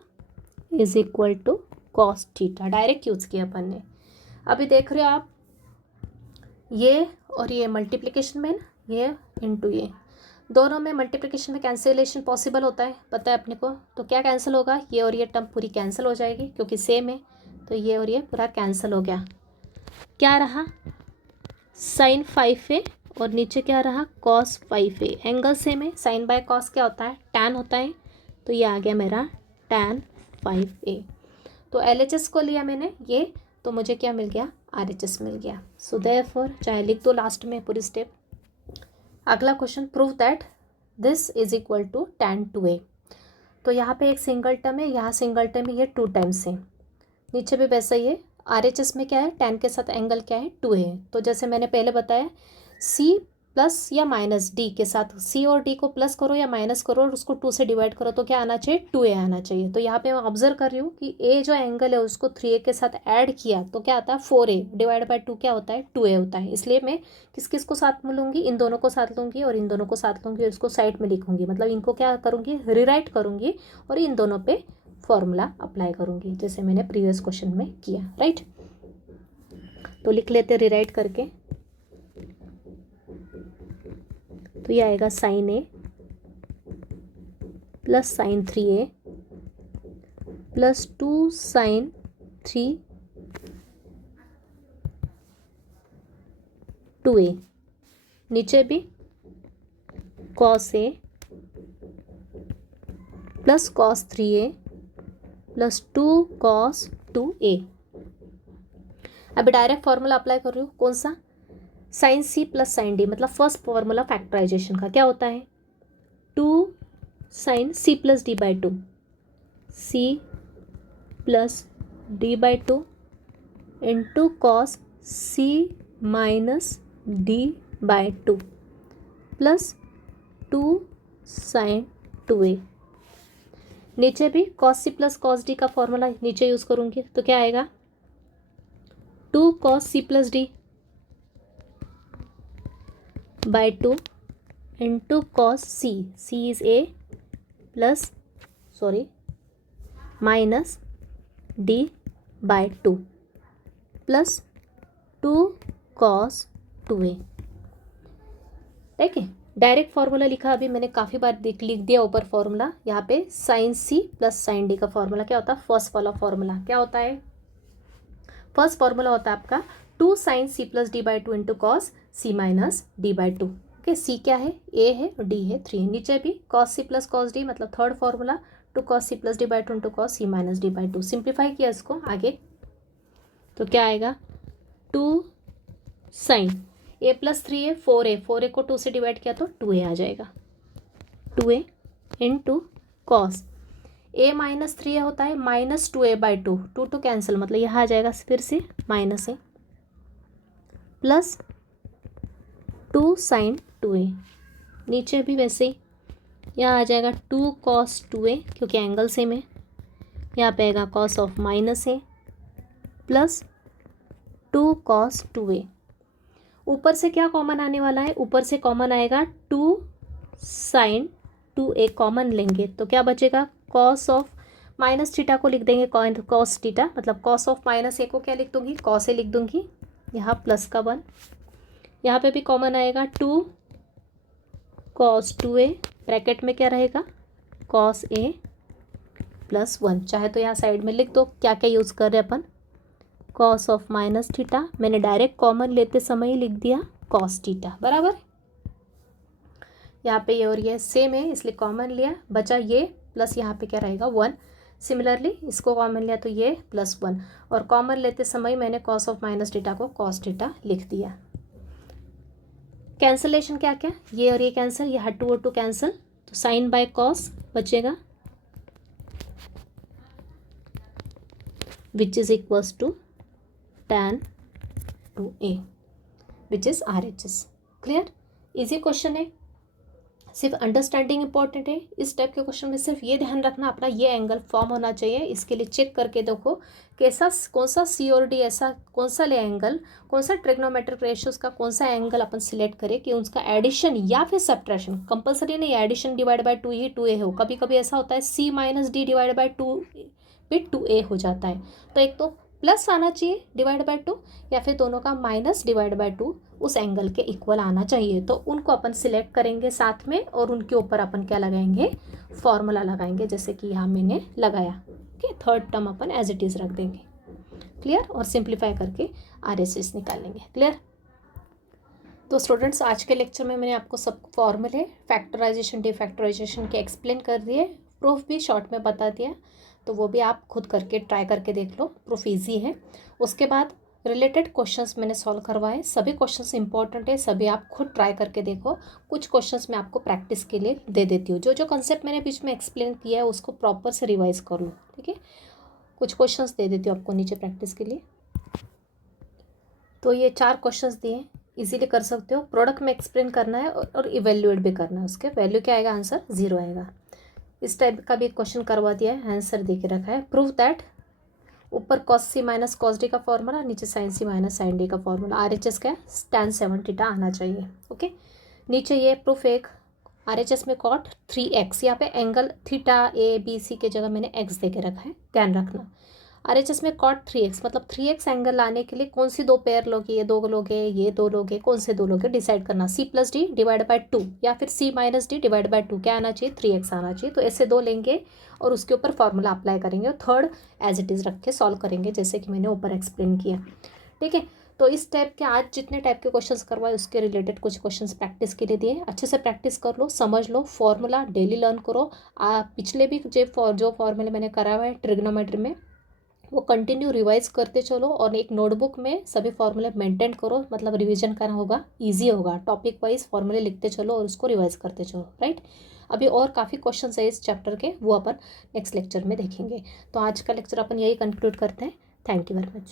is equal to cos theta, direct use किया अपन ने। अभी देख रहे हो आप ये और ये मल्टीप्लिकेशन में ना, ये इंटू ये, दोनों में मल्टीप्लिकेशन में कैंसिलेशन पॉसिबल होता है, पता है अपने को। तो क्या कैंसिल होगा, ये और ये टर्म पूरी कैंसिल हो जाएगी क्योंकि सेम है, तो ये और ये पूरा कैंसिल हो गया। क्या रहा साइन 5a और नीचे क्या रहा कॉस 5a, एंगल सेम है, साइन बाय कॉस क्या होता है टैन होता है, तो ये आ गया मेरा टैन 5a। तो LHS को लिया मैंने ये, तो मुझे क्या मिल गया RHS मिल गया। सो देयरफॉर चाहे लिख दो लास्ट में पूरी स्टेप। अगला question, prove that this is equal to tan 2a। तो यहाँ पे एक सिंगल टर्म है, यहाँ सिंगल टर्म है, ये 2 टाइम्स है, नीचे भी वैसा ही है। RHS में क्या है टैन के साथ एंगल क्या है 2a है, तो जैसे मैंने पहले बताया C प्लस या माइनस डी के साथ, सी और डी को प्लस करो या माइनस करो और उसको 2 से डिवाइड करो तो क्या आना चाहिए, 2a आना चाहिए। तो यहाँ पे मैं ऑब्जर्व कर रही हूँ कि a जो एंगल है उसको 3a के साथ ऐड किया तो क्या आता है 4a डिवाइड बाई 2 क्या होता है 2a होता है। इसलिए मैं किस किस को साथ में लूँगी, इन दोनों को साथ लूँगी और इन दोनों को साथ लूँगी और इसको साइड में लिखूँगी, मतलब इनको क्या करूँगी, रीराइट करूँगी और इन दोनों पे फॉर्मूला अप्लाई करूँगी जैसे मैंने प्रीवियस क्वेश्चन में किया, राइट। तो लिख लेते हैं रीराइट करके। तो ये आएगा sine A plus sine 3a plus 2 sine 3 2a, नीचे भी cos A plus cos 3a plus 2 cos 2a। अभी डायरेक्ट फॉर्मूला अप्लाई कर रही हूँ, कौन सा, sine C plus sine D, मतलब फर्स्ट फॉर्मूला फैक्टराइजेशन का क्या होता है 2 sine C plus D by 2, C plus D by 2 into cos C minus D by 2 plus 2 sine 2a। नीचे भी cos C plus cos D का formula नीचे use करूँगी तो क्या आएगा 2 cos C plus D by 2 into cos C is A plus minus D by 2 plus 2 cos 2a। ठीक है, डायरेक्ट फार्मूला लिखा अभी मैंने काफ़ी बार लिख दिया ऊपर फार्मूला। यहाँ पे sine C plus sine D का फार्मूला क्या होता है, फर्स्ट वाला फार्मूला क्या होता है, फर्स्ट फार्मूला होता है आपका 2 sine C plus D by 2 into cos C minus D by 2। Okay, C क्या है, ए है और डी है 3। नीचे भी cos C plus cos D मतलब third formula 2 cos C plus D by 2 into cos C minus D by 2। Simplify किया इसको आगे तो क्या आएगा 2 sign A plus 3a 4a को 2 से डिवाइड किया तो 2a आ जाएगा, 2a into cos a minus 3a होता है माइनस 2a बाई 2, 2 कैंसिल मतलब यहाँ आ जाएगा फिर से माइनस ए प्लस 2 साइन 2a। नीचे भी वैसे ही यहाँ आ जाएगा 2 कॉस 2a क्योंकि एंगल सेम है, यहाँ पे आएगा cos of minus A plus 2 cos 2a। ऊपर से क्या कॉमन आने वाला है, ऊपर से कॉमन आएगा 2 साइन 2a कॉमन लेंगे तो क्या बचेगा कॉस ऑफ माइनस थीटा को लिख देंगे कॉस थीटा, मतलब कॉस ऑफ माइनस ए को क्या लिख दूंगी कॉस ए लिख दूंगी, यहाँ प्लस का 1, यहाँ पे भी कॉमन आएगा 2 कॉस 2a ब्रैकेट में क्या रहेगा कॉस ए प्लस 1। चाहे तो यहाँ साइड में लिख दो क्या क्या यूज़ कर रहे हैं अपन, कॉस ऑफ माइनस थीटा मैंने डायरेक्ट कॉमन लेते समय ही लिख दिया कॉस थीटा बराबर। यहाँ पे ये और ये सेम है इसलिए कॉमन लिया, बचा ये प्लस यहाँ पे क्या रहेगा 1। सिमिलरली इसको कॉमन लिया तो ये प्लस 1 और कॉमन लेते समय मैंने कॉस ऑफ माइनस थीटा को कॉस थीटा लिख दिया। कैंसलेशन क्या क्या, ये और ये कैंसिल, यहाँ 2 और 2 कैंसिल तो साइन बाय कॉस बचेगा which is equals to tan 2a which is RHS। Clear, easy question है, सिर्फ अंडरस्टैंडिंग इंपॉर्टेंट है। इस टाइप के क्वेश्चन में सिर्फ ये ध्यान रखना अपना ये एंगल फॉर्म होना चाहिए, इसके लिए चेक करके देखो कैसा कौन सा सी और डी ऐसा कौन सा ले एंगल, कौन सा ट्रिग्नोमेट्रिक रेशियोज का कौन सा एंगल अपन सिलेक्ट करें कि उसका एडिशन या फिर सब्ट्रैक्शन, कंपलसरी नहीं एडिशन डिवाइड बाई 2 ही 2a हो, कभी कभी ऐसा होता है C minus D divide by 2 भी 2a हो जाता है। तो एक तो प्लस आना चाहिए डिवाइड बाय 2 या फिर दोनों का माइनस डिवाइड बाय 2 उस एंगल के इक्वल आना चाहिए, तो उनको अपन सिलेक्ट करेंगे साथ में और उनके ऊपर अपन क्या लगाएंगे फॉर्मूला लगाएंगे जैसे कि यहाँ मैंने लगाया। ओके, थर्ड टर्म अपन एज इट इज़ रख देंगे। क्लियर, और सिंप्लीफाई करके RHS निकालेंगे। क्लियर, तो स्टूडेंट्स आज के लेक्चर में मैंने आपको सब फॉर्मूले फैक्टराइजेशन डिफैक्टराइजेशन के एक्सप्लेन कर दिए, प्रूफ भी शॉर्ट में बता दिया, तो वो भी आप खुद करके ट्राई करके देख लो, प्रूफ इजी है। उसके बाद रिलेटेड क्वेश्चंस मैंने सॉल्व करवाए, सभी क्वेश्चंस इंपॉर्टेंट है, सभी आप खुद ट्राई करके देखो। कुछ क्वेश्चंस मैं आपको प्रैक्टिस के लिए दे देती हूँ, जो जो कंसेप्ट मैंने बीच में एक्सप्लेन किया है उसको प्रॉपर से रिवाइज कर लो, ठीक है। कुछ क्वेश्चंस दे देती हूँ आपको नीचे प्रैक्टिस के लिए। तो ये 4 क्वेश्चंस दिए, इजीली कर सकते हो। प्रोडक्ट में एक्सप्लेन करना है और इवेल्युएट भी करना है, उसके वैल्यू क्या आएगा, आंसर 0 आएगा। इस टाइप का भी एक क्वेश्चन करवा दिया है, आंसर दे के रखा है। प्रूव दैट, ऊपर cos c minus cos d का फॉर्मूला, नीचे sin c minus sin d का फॉर्मूला, RHS का tan 7 आना चाहिए। ओके, नीचे ये प्रूफ एक, RHS में cot 3x, यहाँ पे एंगल थीटा ABC के जगह मैंने x दे के रखा है, ध्यान रखना। RHS में cot 3x, मतलब 3x एंगल लाने के लिए कौन सी दो पेयर लोगे, ये दो लोगे, ये दो लोगे, कौन से दो लोगे डिसाइड करना। c plus D divide by 2 या फिर c minus D divide by 2, क्या आना चाहिए, 3x आना चाहिए। तो ऐसे दो लेंगे और उसके ऊपर फॉर्मूला अप्लाई करेंगे और थर्ड एज इट इज़ रख के सॉल्व करेंगे, जैसे कि मैंने ऊपर एक्सप्लेन किया। ठीक है, तो इस टाइप के आज जितने टाइप के क्वेश्चंस करवाए उसके रिलेटेड कुछ क्वेश्चंस प्रैक्टिस के लिए दिए, अच्छे से प्रैक्टिस कर लो, समझ लो, फॉर्मूला डेली लर्न करो। पिछले भी जो फॉर्मूले मैंने करा हुआ है ट्रिग्नोमेट्री में, वो कंटिन्यू रिवाइज करते चलो और एक नोटबुक में सभी फॉर्मूले मेंटेन करो, मतलब रिवीजन करना होगा, इजी होगा। टॉपिक वाइज फॉर्मूले लिखते चलो और उसको रिवाइज करते चलो, राइट। अभी और काफ़ी क्वेश्चंस है इस चैप्टर के, वो अपन नेक्स्ट लेक्चर में देखेंगे। तो आज का लेक्चर अपन यही कंक्लूड करते हैं। Thank you very much.